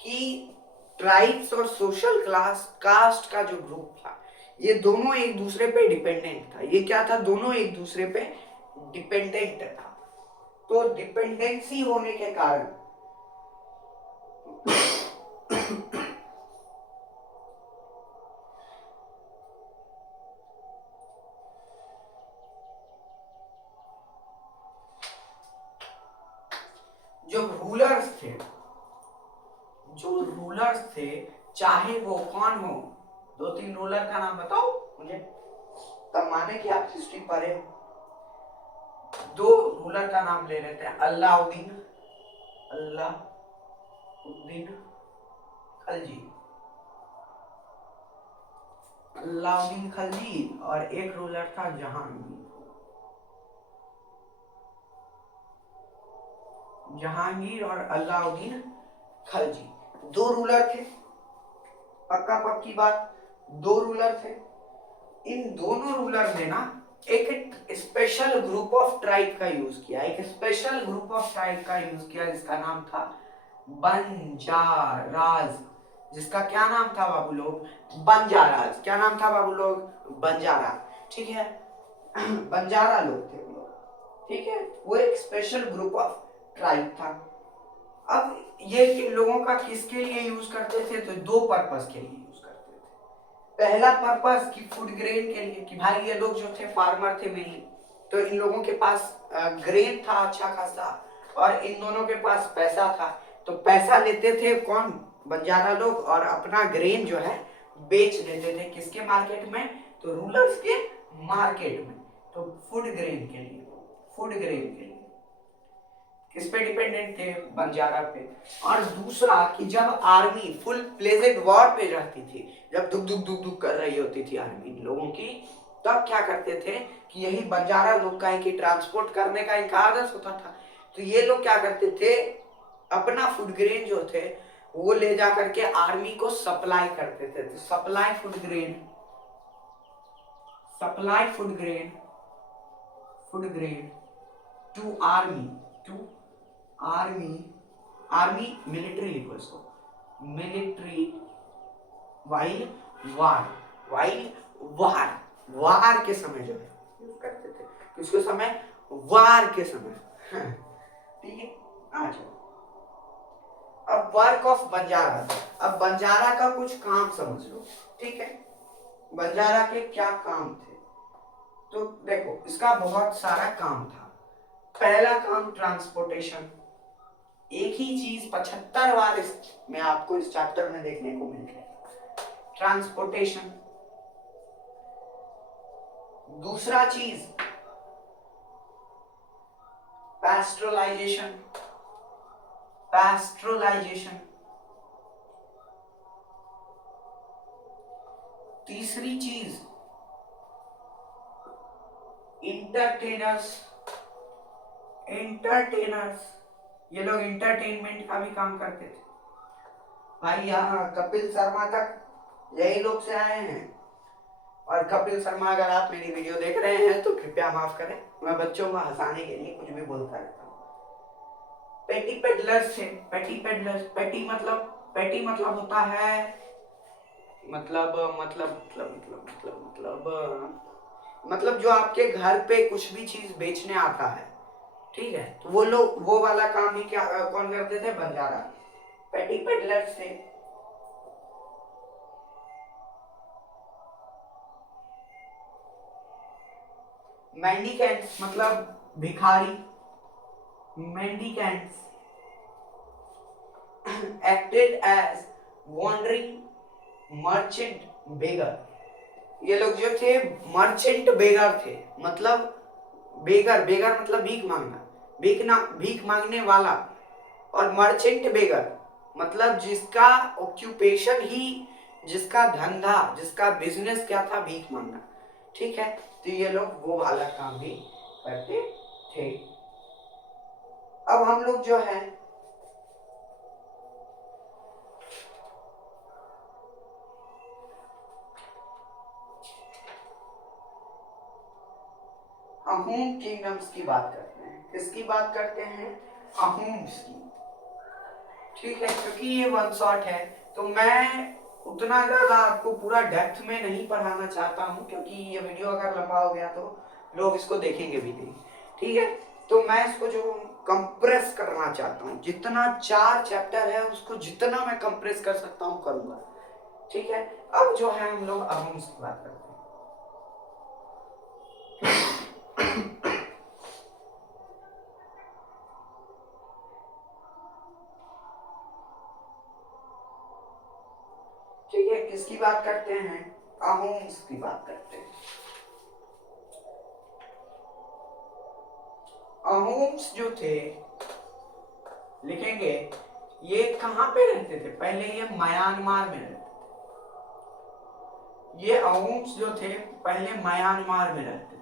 कि ट्राइब्स और सोशल क्लास कास्ट का जो ग्रुप था, ये दोनों एक दूसरे पे डिपेंडेंट था। ये क्या था, दोनों एक दूसरे पे डिपेंडेंट था। तो डिपेंडेंसी होने के कारण जो रूलर्स थे, जो रूलर्स थे, चाहे वो कौन हो, दो तीन रूलर का नाम बताओ मुझे, तब माने कि आप हिस्ट्री पढ़े हो। दो रूलर का नाम ले लेते हैं, अलाउद्दीन, अलाउद्दीन खलजी, अलाउद्दीन खलजी, और एक रूलर था जहांगीर, जहांगीर और अलाउद्दीन खलजी, दो रूलर थे। पक्का पक्की बात, दो रूलर थे। इन दोनों रूलर ने ना एक स्पेशल ग्रुप ऑफ ट्राइब का यूज किया, एक स्पेशल ग्रुप ऑफ ट्राइब का यूज किया जिसका नाम था बंजाराज। जिसका क्या नाम था बाबू लोग, बंजाराज। क्या नाम था बाबू लोग, बंजारा। ठीक है, बंजारा लोग थे वो लोग। ठीक है, वो एक स्पेशल ग्रुप ऑफ ट्राइब था। अब ये इन लोगों का किसके लिए यूज करते थे, तो दो पर्पस के लिए यूज करते थे। पहला पर्पस कि फूड ग्रेन के लिए, कि भाई ये लोग जो थे फार्मर थे मेनली, तो इन लोगों के पास ग्रेन था अच्छा खासा, और इन दोनों के पास पैसा था। तो पैसा लेते थे कौन, बंजारा लोग, और अपना ग्रेन जो है बेच देते थे किसके मार्केट में, तो रूलर्स के मार्केट में। तो फूड ग्रेन के लिए, फूड ग्रेन के लिए किस पे डिपेंडेंट थे, बंजारा पे। और दूसरा कि जब आर्मी फुल प्लेजेंट वॉर पे रहती थी, जब दुख दुख दुख दुख कर रही होती थी आर्मी लोगों की, तब क्या करते थे कि यही बंजारा लोग का है कि ट्रांसपोर्ट करने का इनका आदत होता था। तो ये लोग क्या करते थे, अपना फूड ग्रेन जो थे वो ले जा करके आर्मी को सप्लाई करते थे। तो supply food grain, supply food grain, food grain to army, to army, army military लिखो इसको, military while war, while war, war के समय जो है यूज करते थे, किसके समय, वार के समय। ठीक है, आ जाओ। अब वर्क ऑफ बंजारा, अब बंजारा का कुछ काम समझ लो। ठीक है, बंजारा के क्या काम थे, तो देखो इसका बहुत सारा काम था। पहला काम ट्रांसपोर्टेशन, एक ही चीज 75 बार में आपको इस चैप्टर में देखने को मिल जाएगा, ट्रांसपोर्टेशन। दूसरा चीज पैस्ट्रलाइजेशन, पैस्ट्रलाइजेशन। तीसरी चीज इंटरटेनर्स, इंटरटेनर्स, ये लोग इंटरटेनमेंट का भी काम करते थे। भाई यहाँ कपिल शर्मा तक यही लोग से आए हैं। और कपिल शर्मा अगर आप मेरी वीडियो देख रहे हैं तो कृपया माफ करें, मैं बच्चों को हंसाने के लिए कुछ भी बोलता रहता हूँ। पेटी पेडलर्स थे, पेटी पेडलर्स, पेटी मतलब, पेटी मतलब होता है, मतलब जो आपके घर पे कुछ भी चीज बेचने आता है, ठीक है, तो वो लोग वो वाला काम ही क्या कौन करते थे? बंजारा, पेटी पेडलर्स थे। मेंडिकेंट्स मतलब भिखारी, mendicants acted as wandering merchant beggar. ये लोग जो थे मर्चेंट बेगर थे, मतलब बेगर, बेगर मतलब भीख मांगना, भीख मांगने वाला। और मर्चेंट बेगर मतलब जिसका ऑक्यूपेशन ही, जिसका धंधा, जिसका बिजनेस क्या था? भीख मांगना। ठीक है, तो ये लोग वो वाला काम भी करते थे। अब हम लोग जो है अहोम किंगडम्स की बात करते हैं। किसकी बात करते हैं? अहोम्स की। ठीक है, क्योंकि ये वन शॉट है तो मैं उतना ज्यादा आपको पूरा डेप्थ में नहीं पढ़ाना चाहता हूँ, क्योंकि ये वीडियो अगर लंबा हो गया तो लोग इसको देखेंगे भी नहीं। ठीक है, तो मैं इसको जो कंप्रेस करना चाहता हूँ, जितना 4 चैप्टर है उसको जितना मैं कंप्रेस कर सकता हूँ करूंगा। ठीक है, अब जो है हम लोग अहोम्स की बात करते हैं। ठीक है, किसकी बात करते हैं? अहोम्स की बात करते हैं। अहोम्स जो थे, लिखेंगे ये कहां पे रहते थे? पहले ये म्यांमार में रहते। ये अहोम्स जो थे पहले म्यांमार में रहते थे,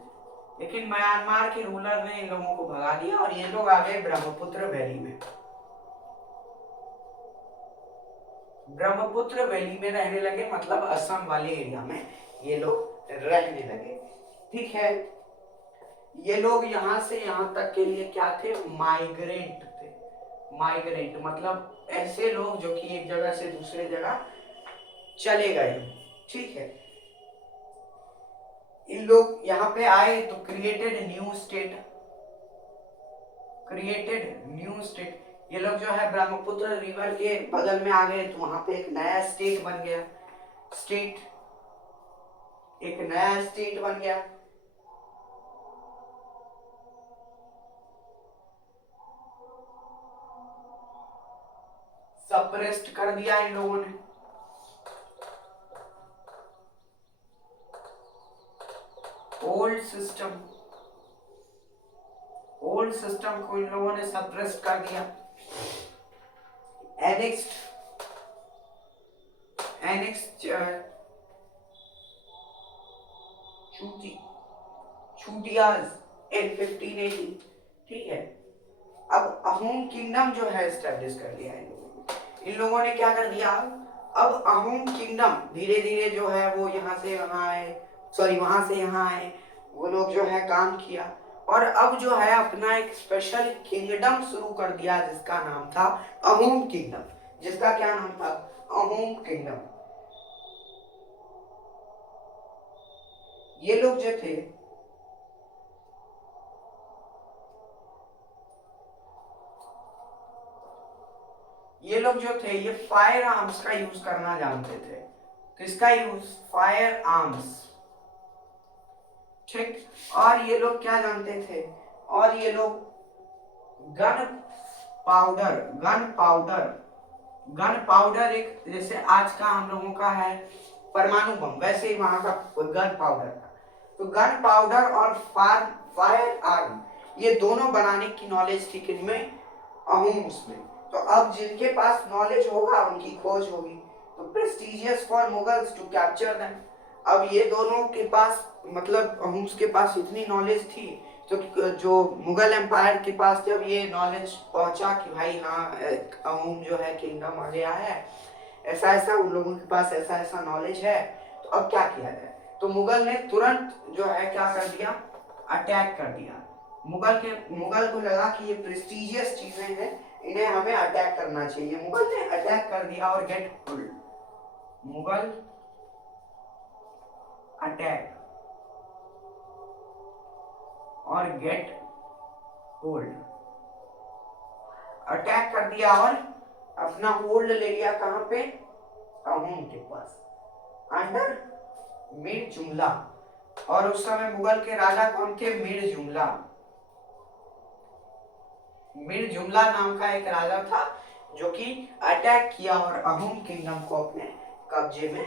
लेकिन म्यांमार के रूलर ने इन लोगों को भगा दिया और ये लोग आ गए ब्रह्मपुत्र वैली में। ब्रह्मपुत्र वैली में रहने लगे, मतलब असम वाले एरिया में ये लोग रहने लगे। ठीक है, ये लोग यहाँ से यहाँ तक के लिए क्या थे? माइग्रेंट थे। माइग्रेंट मतलब ऐसे लोग जो कि एक जगह से दूसरे जगह चले गए। ठीक है, इन लोग यहाँ पे आए तो created new state, created new state. ये लोग जो है ब्रह्मपुत्र रिवर के बगल में आ गए तो वहां पे एक नया स्टेट बन गया। स्टेट, एक नया स्टेट बन गया। सप्रेस्ड कर दिया इन लोगों ने। ओल्ड सिस्टम, ओल्ड सिस्टम को इन लोगों ने सप्रेस्ड कर दिया। एनेक्स्ड, एनेक्स्ड चूटियाज इन 1580। ठीक है, अब अहोम किंगडम जो है एस्टेब्लिश कर लिया इन लोगों ने। इन लोगों ने क्या कर दिया? अब अहोम किंगडम धीरे धीरे जो है वो यहाँ से वहां आए, सॉरी वहां से यहाँ आए, वो लोग जो है काम किया और अब जो है अपना एक स्पेशल किंगडम शुरू कर दिया जिसका नाम था अहोम किंगडम। जिसका क्या नाम था? अहोम किंगडम। ये लोग जो थे, ये लोग जो थे ये फायर आर्म्स का यूज करना जानते थे। किसका यूज? Fire arms. ठीक, और ये लोग क्या जानते थे? और ये लोग gun powder, gun powder, gun powder एक जैसे आज का हम लोगों का है परमाणु बम, वैसे ही वहां का गन पाउडर था। तो गन पाउडर और फायर आर्म ये दोनों बनाने की नॉलेज थी किनमें? अहोम्स में। तो अब जिनके पास नॉलेज होगा उनकी खोज होगी, तो prestigious for Mughals to capture them. अब ये दोनों के पास, मतलब अहोम्स के पास इतनी नॉलेज थी, तो जो मुगल एम्पायर के पास जब ये नॉलेज पहुंचा कि भाई हाँ अहोम जो है किंगडम आ गया है, ऐसा ऐसा उन लोगों के पास ऐसा ऐसा नॉलेज है, तो अब क्या किया जाए? तो मुगल ने तुरंत जो है क्या कर दिया? अटैक कर दिया। मुगल को लगा कि ये प्रेस्टिजियस चीजें हैं, इन्हें हमें अटैक करना चाहिए। मुगल ने अटैक कर दिया और गेट पुल्ड। मुगल अटैक और गेट होल्ड, अटैक कर दिया और अपना होल्ड ले लिया कहां पे, अहोम के पास, अंडर मीर जुमला। और उस समय मुगल के राजा कौन थे, मीर जुमला। मीर जुमला नाम का एक राजा था जो कि अटैक किया और अहोम किंगडम को अपने कब्जे में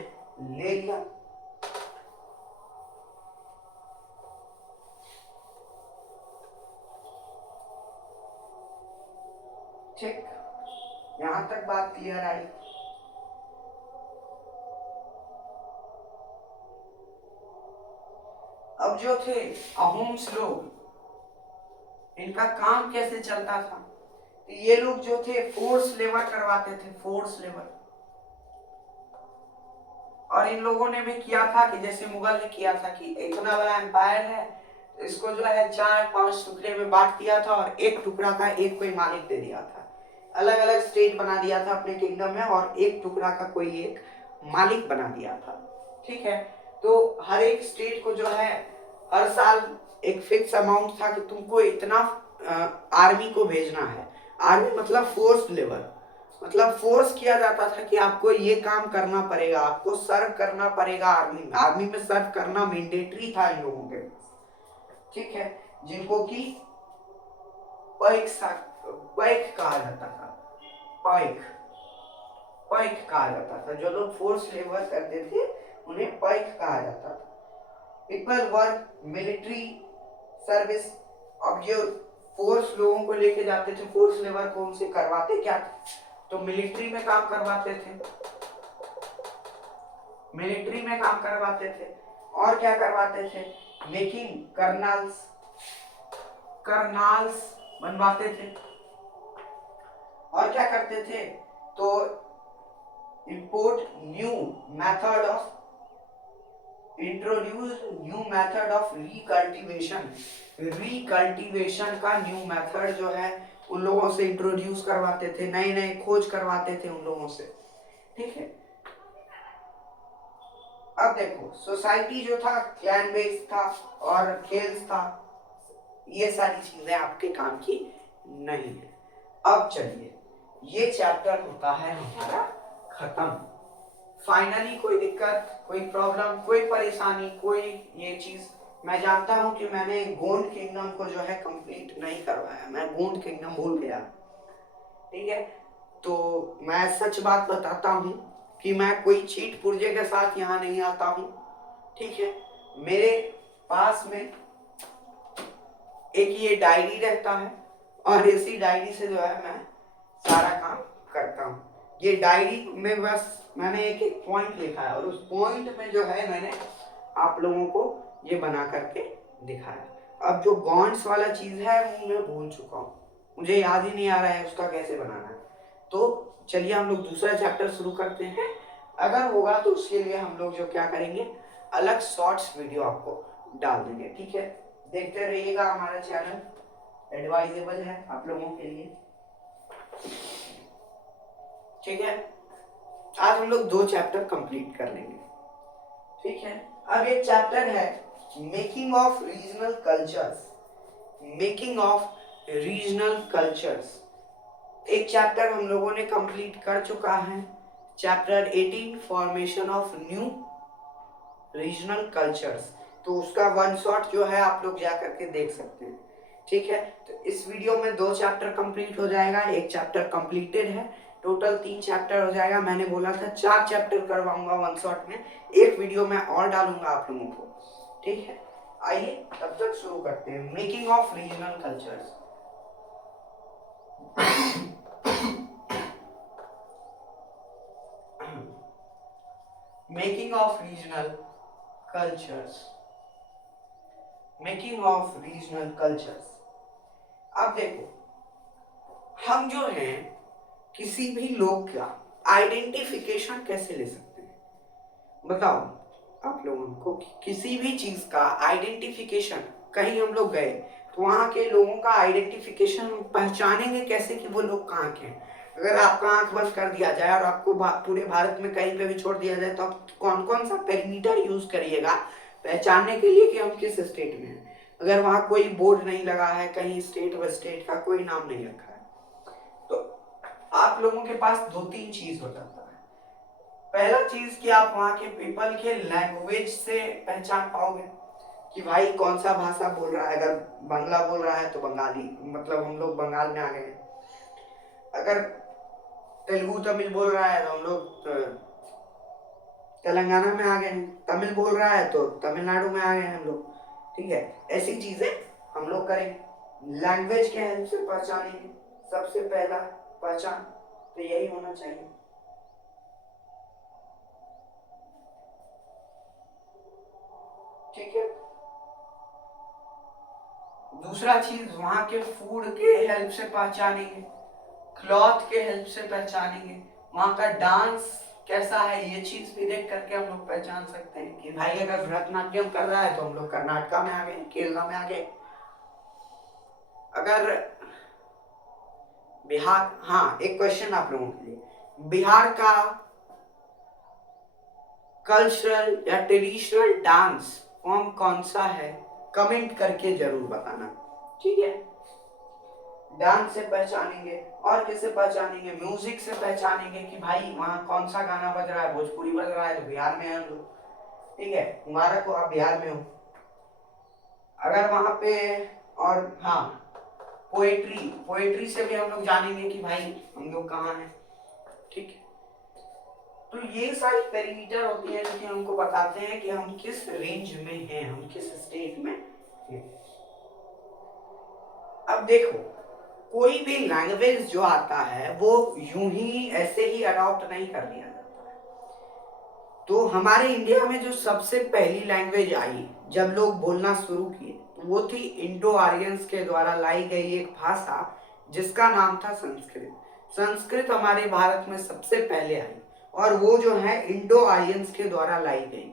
ले लिया। ठीक, यहां तक बात क्लियर आई। अब जो थे अहोम्स लोग, इनका काम कैसे चलता था, तो ये लोग जो थे फोर्स लेबर करवाते थे, फोर्स लेबर। और इन लोगों ने भी किया था कि जैसे मुगल ने किया था कि इतना बड़ा एम्पायर है, तो इसको जो है 4-5 टुकड़े में बांट दिया था और एक टुकड़ा का एक कोई मालिक दे दिया था। अलग अलग स्टेट बना दिया था अपने किंगडम में और एक टुकड़ा का कोई एक मालिक बना दिया था। ठीक है, तो हर एक स्टेट को जो है हर साल एक फिक्स अमाउंट था कि तुमको इतना आर्मी को भेजना है। आर्मी मतलब फोर्स लेबर, मतलब फोर्स किया जाता था कि आपको ये काम करना पड़ेगा, आपको सर्व करना पड़ेगा आर्मी में। आर्मी में सर्व करना मैंडेटरी था इन लोगों के। ठीक है, जिनको कि पैक कहा जाता था, पैक पैक कहा जाता था। जो लोग फोर्स लेबर करते थे उन्हें पैक कहा जाता था। People work military service. अब जो फोर्स लोगों को लेके जाते थे, फोर्स लेबर को उनसे करवाते क्या थे, तो मिलिट्री में काम करवाते थे, मिलिट्री में काम करवाते थे। और क्या करवाते थे, मेकिंग कर्नल्स, कर्नल्स बनवाते थे। और क्या करते थे, तो import new method of, introduce new method of recultivation. Recultivation का न्यू मेथड जो है उन लोगों से इंट्रोड्यूस करवाते थे, नए नए खोज करवाते थे उन लोगों से। ठीक है, अब देखो सोसाइटी जो था क्लैन बेस्ड था और खेल्स था, ये सारी चीजें आपके काम की नहीं है। अब चलिए, ये चैप्टर होता है हमारा खत्म। फाइनली कोई दिक्कत, कोई प्रॉब्लम, कोई परेशानी, कोई ये चीज, मैं जानता हूं कि मैंने गोंड किंगडम को जो है कंप्लीट नहीं करवाया, मैं गोंड किंगडम भूल गया। ठीक है, तो मैं सच बात बताता हूं कि मैं कोई चीट पुर्जे के साथ यहाँ नहीं आता हूं। ठीक है, मेरे पास में एक ये डायरी रहता है और इसी डायरी से जो है मैं सारा काम करता हूँ। ये डायरी में बस मैंने एक एक पॉइंट लिखा है और उस पॉइंट में जो है मैंने आप लोगों को ये बना करके दिखाया। अब जो बॉन्ड्स वाला चीज है वो मैं भूल चुका हूँ, मुझे याद ही नहीं आ रहा है उसका कैसे बनाना है। तो चलिए हम लोग दूसरा चैप्टर शुरू करते हैं। अगर होगा तो उसके लिए हम लोग जो क्या करेंगे, अलग शॉर्ट्स वीडियो आपको डाल देंगे। ठीक है, देखते रहिएगा, हमारा चैनल एडवाइजेबल है आप लोगों के लिए। ठीक है, आज हम लोग 2 चैप्टर कंप्लीट कर लेंगे। ठीक है, अब एक चैप्टर है making of regional cultures, making of regional cultures. एक चैप्टर हम लोगों ने कंप्लीट कर चुका है, chapter 18 formation of new regional cultures. तो उसका वन शॉट जो है आप लोग जा करके देख सकते हैं। ठीक है, तो इस वीडियो में 2 चैप्टर कंप्लीट हो जाएगा, एक चैप्टर कंप्लीटेड है, टोटल 3 चैप्टर हो जाएगा। मैंने बोला था 4 चैप्टर करवाऊंगा वन शॉट में, एक वीडियो में और डालूंगा आप लोगों को। ठीक है, आइए तब तक शुरू करते हैं, making of regional cultures. Making of regional cultures, making of regional cultures. अब देखो, हम जो हैं किसी भी लोग का आइडेंटिफिकेशन कैसे ले सकते हैं, बताओ आप लोगों को। किसी भी चीज का आइडेंटिफिकेशन, कहीं हम लोग गए तो वहां के लोगों का आइडेंटिफिकेशन पहचानेंगे कैसे कि वो लोग कहाँ के हैं। अगर आपका आंख बंद कर दिया जाए और आपको पूरे भारत में कहीं पे भी छोड़ दिया जाए तो आप कौन कौन सा पैरामीटर यूज करिएगा पहचानने के लिए कि हम किस स्टेट में हैं। अगर वहां कोई बोर्ड नहीं लगा है, कहीं स्टेट व स्टेट का कोई नाम नहीं रखा है, तो आप लोगों के पास दो तीन चीज हो जाता है। पहला चीज कि आप वहां के पीपल के लैंग्वेज से पहचान पाओगे कि भाई कौन सा भाषा बोल रहा है। अगर बांग्ला बोल रहा है तो बंगाली, मतलब हम लोग बंगाल में आ गए। अगर तेलुगु तमिल बोल रहा है तो हम लोग तेलंगाना में आ गए हैं। तमिल बोल रहा है तो तमिलनाडु में आ गए हैं हम लोग। ठीक है, ऐसी चीजें हम लोग करेंगे, लैंग्वेज के हेल्प से पहचानेंगे। सबसे पहला पहचान तो यही होना चाहिए। ठीक है, दूसरा चीज वहां के फूड के हेल्प से पहचानेंगे, क्लॉथ के हेल्प से पहचानेंगे, वहां का डांस कैसा है, ये चीज भी देख करके हम लोग पहचान सकते हैं कि भाई अगर भरतनाट्यम कर रहा है तो हम लोग कर्नाटका में आ गए, केरला में आ गए। अगर बिहार, हाँ एक क्वेश्चन आप लोगों के लिए, बिहार का कल्चरल या ट्रेडिशनल डांस फॉर्म कौन सा है, कमेंट करके जरूर बताना। ठीक है, डांस से पहचानेंगे, और किससे पहचानेंगे, म्यूजिक से पहचानेंगे कि भाई वहाँ कौन सा गाना बज रहा है, भोजपुरी बज रहा है तो बिहार में है हम लोग। ठीक है, मुबारक हो आप बिहार में हो। अगर वहां पे, और हाँ पोएट्री, पोएट्री से भी हम लोग जानेंगे कि भाई हम लोग कहाँ हैं। ठीक है, तो ये सारी पैरामीटर होती है जो कि हमको बताते हैं कि हम किस रेंज में हैं, हम किस स्टेट में हैं। अब देखो, कोई भी लैंग्वेज जो आता है वो यूं ही ऐसे ही अडॉप्ट नहीं कर लिया जाता है। तो हमारे इंडिया में जो सबसे पहली लैंग्वेज आई, जब लोग बोलना शुरू किए, तो वो थी इंडो आर्यंस के द्वारा लाई गई एक भाषा जिसका नाम था संस्कृत। संस्कृत हमारे भारत में सबसे पहले आई, और वो जो है इंडो आर्यंस के द्वारा लाई गई।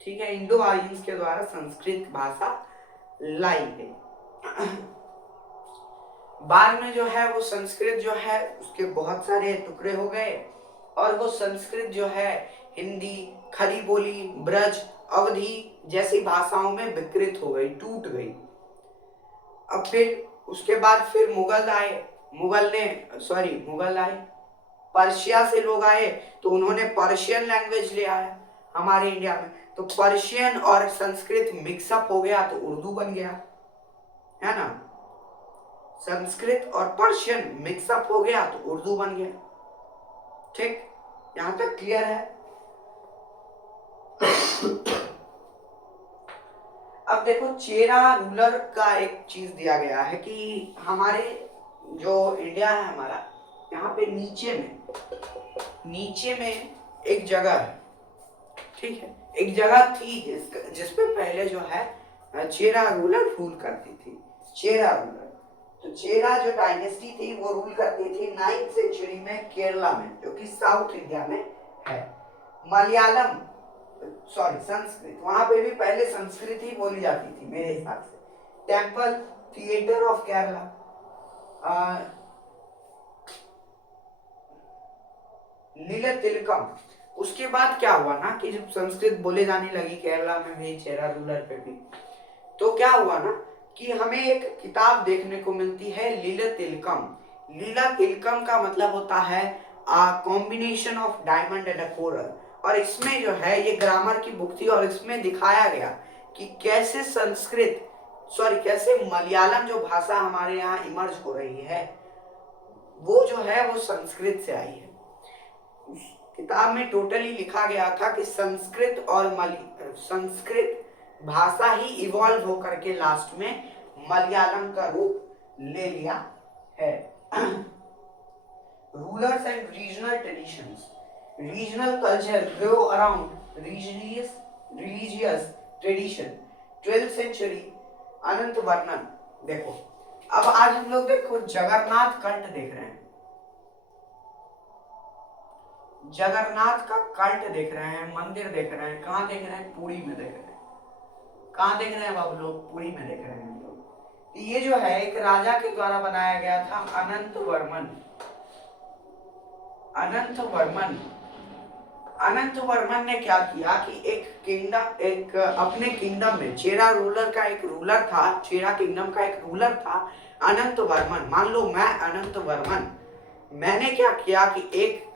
ठीक है, इंडो आर्यंस के द्वारा संस्कृत भाषा लाई गई। बाद में जो है वो संस्कृत जो है उसके बहुत सारे टुकड़े हो गए, और वो संस्कृत जो है हिंदी, खड़ी बोली, ब्रज, अवधी जैसी भाषाओं में विकृत हो गई, टूट गई। अब फिर उसके बाद फिर मुगल आए, मुगल आए, पर्शिया से लोग आए, तो उन्होंने पर्शियन लैंग्वेज ले आया हमारे इंडिया में। तो पर्शियन और संस्कृत मिक्सअप हो गया तो उर्दू बन गया, है ना। संस्कृत और पर्शियन मिक्सअप हो गया तो उर्दू बन गया। ठीक, यहां तक क्लियर है। अब देखो, चेरा रूलर का एक चीज दिया गया है कि हमारे जो इंडिया है हमारा, यहाँ पे नीचे में एक जगह है। ठीक है, एक जगह थी जिसपे पहले जो है चेरा रूलर रूल करती थी। चेरा रूलर, तो चेरा जो डायनेस्टी थी वो रूल करती थी 9th सेंचुरी में केरला में, जो कि साउथ इंडिया में है। मलयालम, सॉरी संस्कृत, वहां पे भी पहले संस्कृत ही बोली जाती थी मेरे हिसाब से। टेम्पल थिएटर ऑफ केरला, लीला तिलकम। उसके बाद क्या हुआ ना कि जब संस्कृत बोले जाने लगी केरला में भी, चेरा रूलर पे भी, तो क्या हुआ ना कि हमें एक किताब देखने को मिलती है लीला तिलकम। लीला तिलकम का मतलब होता है combination of diamond and a coral. और इसमें जो है ये ग्रामर की बुक थी, और इसमें दिखाया गया कि कैसे मलयालम जो भाषा हमारे यहाँ इमर्ज हो रही है वो जो है वो संस्कृत से आई है। उस किताब में टोटली लिखा गया था कि संस्कृत भाषा ही इवॉल्व होकर के लास्ट में मलयालम का रूप ले लिया है। Rulers and regional traditions, regional culture grow around religious tradition, 12th century, अनंत वर्णन। देखो, अब आज हम लोग देखो जगन्नाथ कल्ट देख रहे हैं, जगन्नाथ का कल्ट देख रहे हैं, मंदिर देख रहे हैं। कहाँ देख रहे हैं? पुरी में देख रहे हैं। कहाँ देख रहे हैं बाबू लोग? पुरी में देख रहे हैं लोग। ये जो है एक राजा के द्वारा बनाया गया था, अनंत वर्मन। अनंत वर्मन ने क्या किया कि एक अपने किंगडम में चेरा रूलर का एक रूलर था, चेरा किंगडम का एक रूलर था अनंत वर्मन। मान लो मैं अनंत वर्मन, मैंने क्या किया कि एक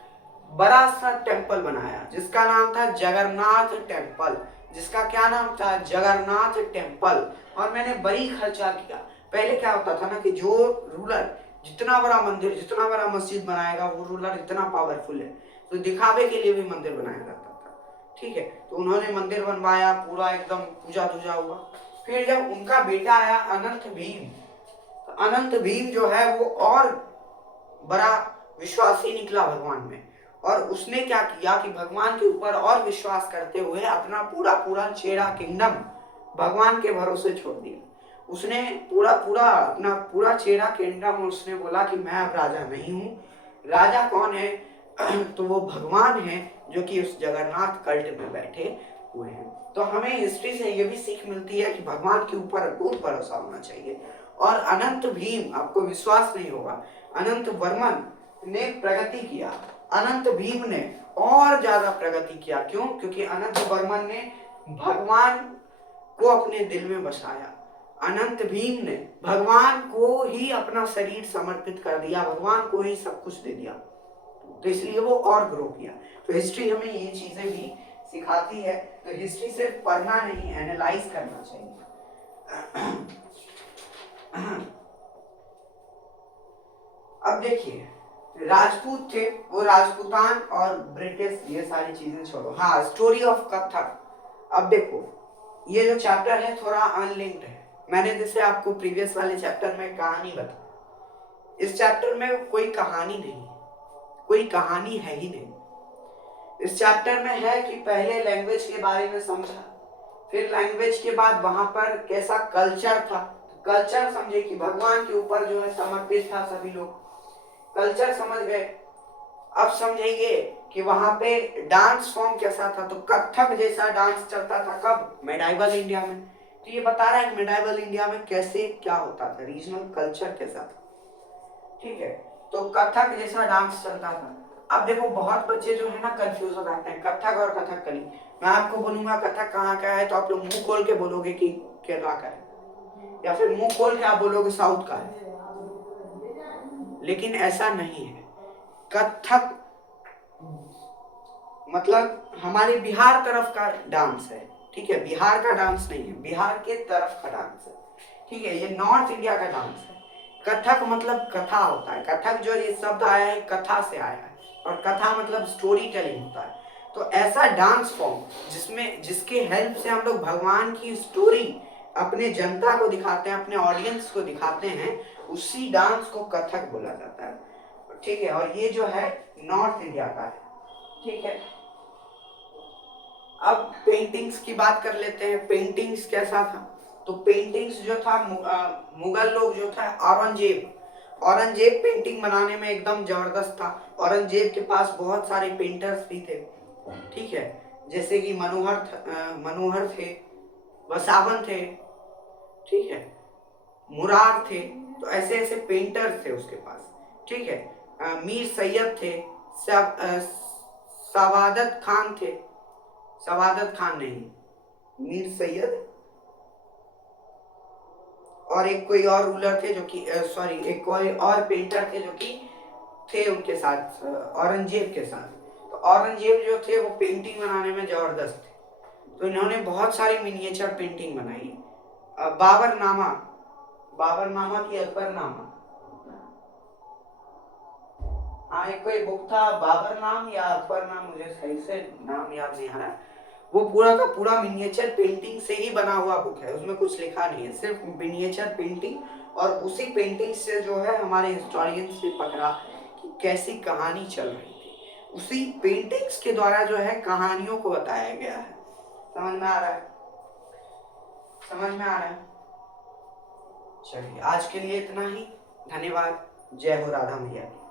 बड़ा सा टेम्पल बनाया जिसका नाम था जगन्नाथ टेम्पल, जिसका क्या नाम था, जगन्नाथ टेम्पल। और मैंने बड़ी खर्चा किया। पहले क्या होता था ना कि जो रूलर जितना बड़ा मंदिर, जितना बड़ा मस्जिद बनाएगा, वो रूलर इतना पावरफुल है, तो दिखावे के लिए भी मंदिर बनाया जाता था। ठीक है, तो उन्होंने मंदिर बनवाया, पूरा एकदम पूजा दूजा हुआ। फिर जब उनका बेटा आया अनंत भीम, तो अनंत भीम जो है वो और बड़ा विश्वासी निकला भगवान में, और उसने क्या किया कि भगवान के ऊपर और विश्वास करते हुए अपना पूरा पूरा चेरा किंगडम भगवान के भरोसे छोड़ दिया। उसने पूरा पूरा अपना पूरा चेरा किंगडम, उसने बोला कि मैं अब राजा नहीं हूँ। राजा कौन है? तो वो भगवान है जो कि उस जगन्नाथ कल्ट में बैठे हुए हैं। तो हमें हिस्ट्री से ये भी सीख मिलती है कि भगवान के ऊपर अटूट भरोसा होना चाहिए। और अनंत भीम, आपको विश्वास नहीं होगा, अनंत वर्मन ने प्रगति किया, अनंत भीम ने और ज्यादा प्रगति किया। क्यों? क्योंकि अनंत वर्मन ने भगवान को अपने दिल में बसाया। अनंत भीम ने भगवान को ही अपना शरीर समर्पित कर दिया, भगवान को ही सब कुछ दे दिया, तो इसलिए वो और ग्रो किया। तो हिस्ट्री हमें ये चीजें भी सिखाती है। तो हिस्ट्री सिर्फ पढ़ना नहीं, एनालाइज करना चाहिए। अब देखिए, राजपूत थे, वो राजपूतान और ब्रिटिश, ये सारी चीजें छोड़ो। हाँ, स्टोरी ऑफ कथक। अब देखो, ये जो चैप्टर है थोड़ा अनलिंक्ड है। मैंने जैसे आपको प्रीवियस वाले चैप्टर में कहानी बताई, इस चैप्टर में कोई कहानी नहीं, कोई कहानी है ही नहीं। इस चैप्टर में है कि पहले लैंग्वेज के बारे में समझा, फिर लैंग्वेज के बाद वहां पर कैसा कल्चर था, कल्चर समझे कि भगवान के ऊपर जो है समर्पित था सभी लोग, कल्चर समझ गए। अब समझेंगे कि वहां पे डांस फॉर्म कैसा था। तो कथक जैसा डांस चलता था कब? मेडाइवल इंडिया में। तो ये बता रहा है मेडाइवल इंडिया में कैसे क्या होता था, रीजनल कल्चर कैसा था। ठीक है, तो कथक जैसा डांस चलता था। अब देखो, बहुत बच्चे जो है ना कंफ्यूज हो जाते हैं कथक और कथकली। मैं आपको बोलूंगा कथक कहाँ का है, तो आप लोग मुंह खोल के बोलोगे कि केरला का है, या फिर मुंह खोल के आप बोलोगे साउथ का है, लेकिन ऐसा नहीं है। कथक मतलब हमारे बिहार तरफ का डांस है। ठीक है, बिहार का डांस नहीं है, बिहार के तरफ का डांस है। ठीक है, ये नॉर्थ इंडिया का डांस है। कथक मतलब कथा होता है। कथक जो ये शब्द आया है कथा से आया है, और कथा मतलब स्टोरी टेलिंग होता है। तो ऐसा डांस फॉर्म जिसमें जिसके हेल्प से हम लोग भगवान की स्टोरी अपने जनता को दिखाते हैं, अपने ऑडियंस को दिखाते हैं, उसी डांस को कथक बोला जाता है। ठीक है, और ये जो है नॉर्थ इंडिया का है। ठीक है, अब पेंटिंग्स की बात कर लेते हैं। पेंटिंग्स कैसा था? तो पेंटिंग्स जो था, मुगल लोग जो था, औरंगजेब पेंटिंग बनाने में एकदम जबरदस्त था। औरंगजेब के पास बहुत सारे पेंटर्स भी थे। ठीक है, जैसे कि मनोहर थे, वसावन थे, ठीक है, मुरार थे। तो ऐसे ऐसे पेंटर्स थे उसके पास। ठीक है, मीर सैयद थे, सवादत खान थे, सवादत खान नहीं, मीर सैयद, और एक कोई और रूलर थे जो कि सॉरी, एक कोई और पेंटर थे जो कि थे उनके साथ, औरंगजेब के साथ। तो औरंगजेब जो थे वो पेंटिंग बनाने में जबरदस्त थे। तो इन्होंने बहुत सारी मिनिएचर पेंटिंग बनाई। बाबरनामा, बाबरनामा की अकबरनामा, हाँ, एक कोई बुक था बाबर नाम या अकबर नाम, मुझे सही से नाम याद नहीं आ रहा। वो पूरा का पूरा मिनिएचर पेंटिंग से ही बना हुआ बुक है, उसमें कुछ लिखा नहीं है, सिर्फ मिनिएचर पेंटिंग। और उसी पेंटिंग से जो है हमारे हिस्टोरियंस ने पकड़ा कि कैसी कहानी चल रही थी। उसी पेंटिंग्स के द्वारा जो है कहानियों को बताया गया है। समझ में आ रहा है? समझ में आ रहा है? चलिए, आज के लिए इतना ही। धन्यवाद। जय हो राधा मैया की।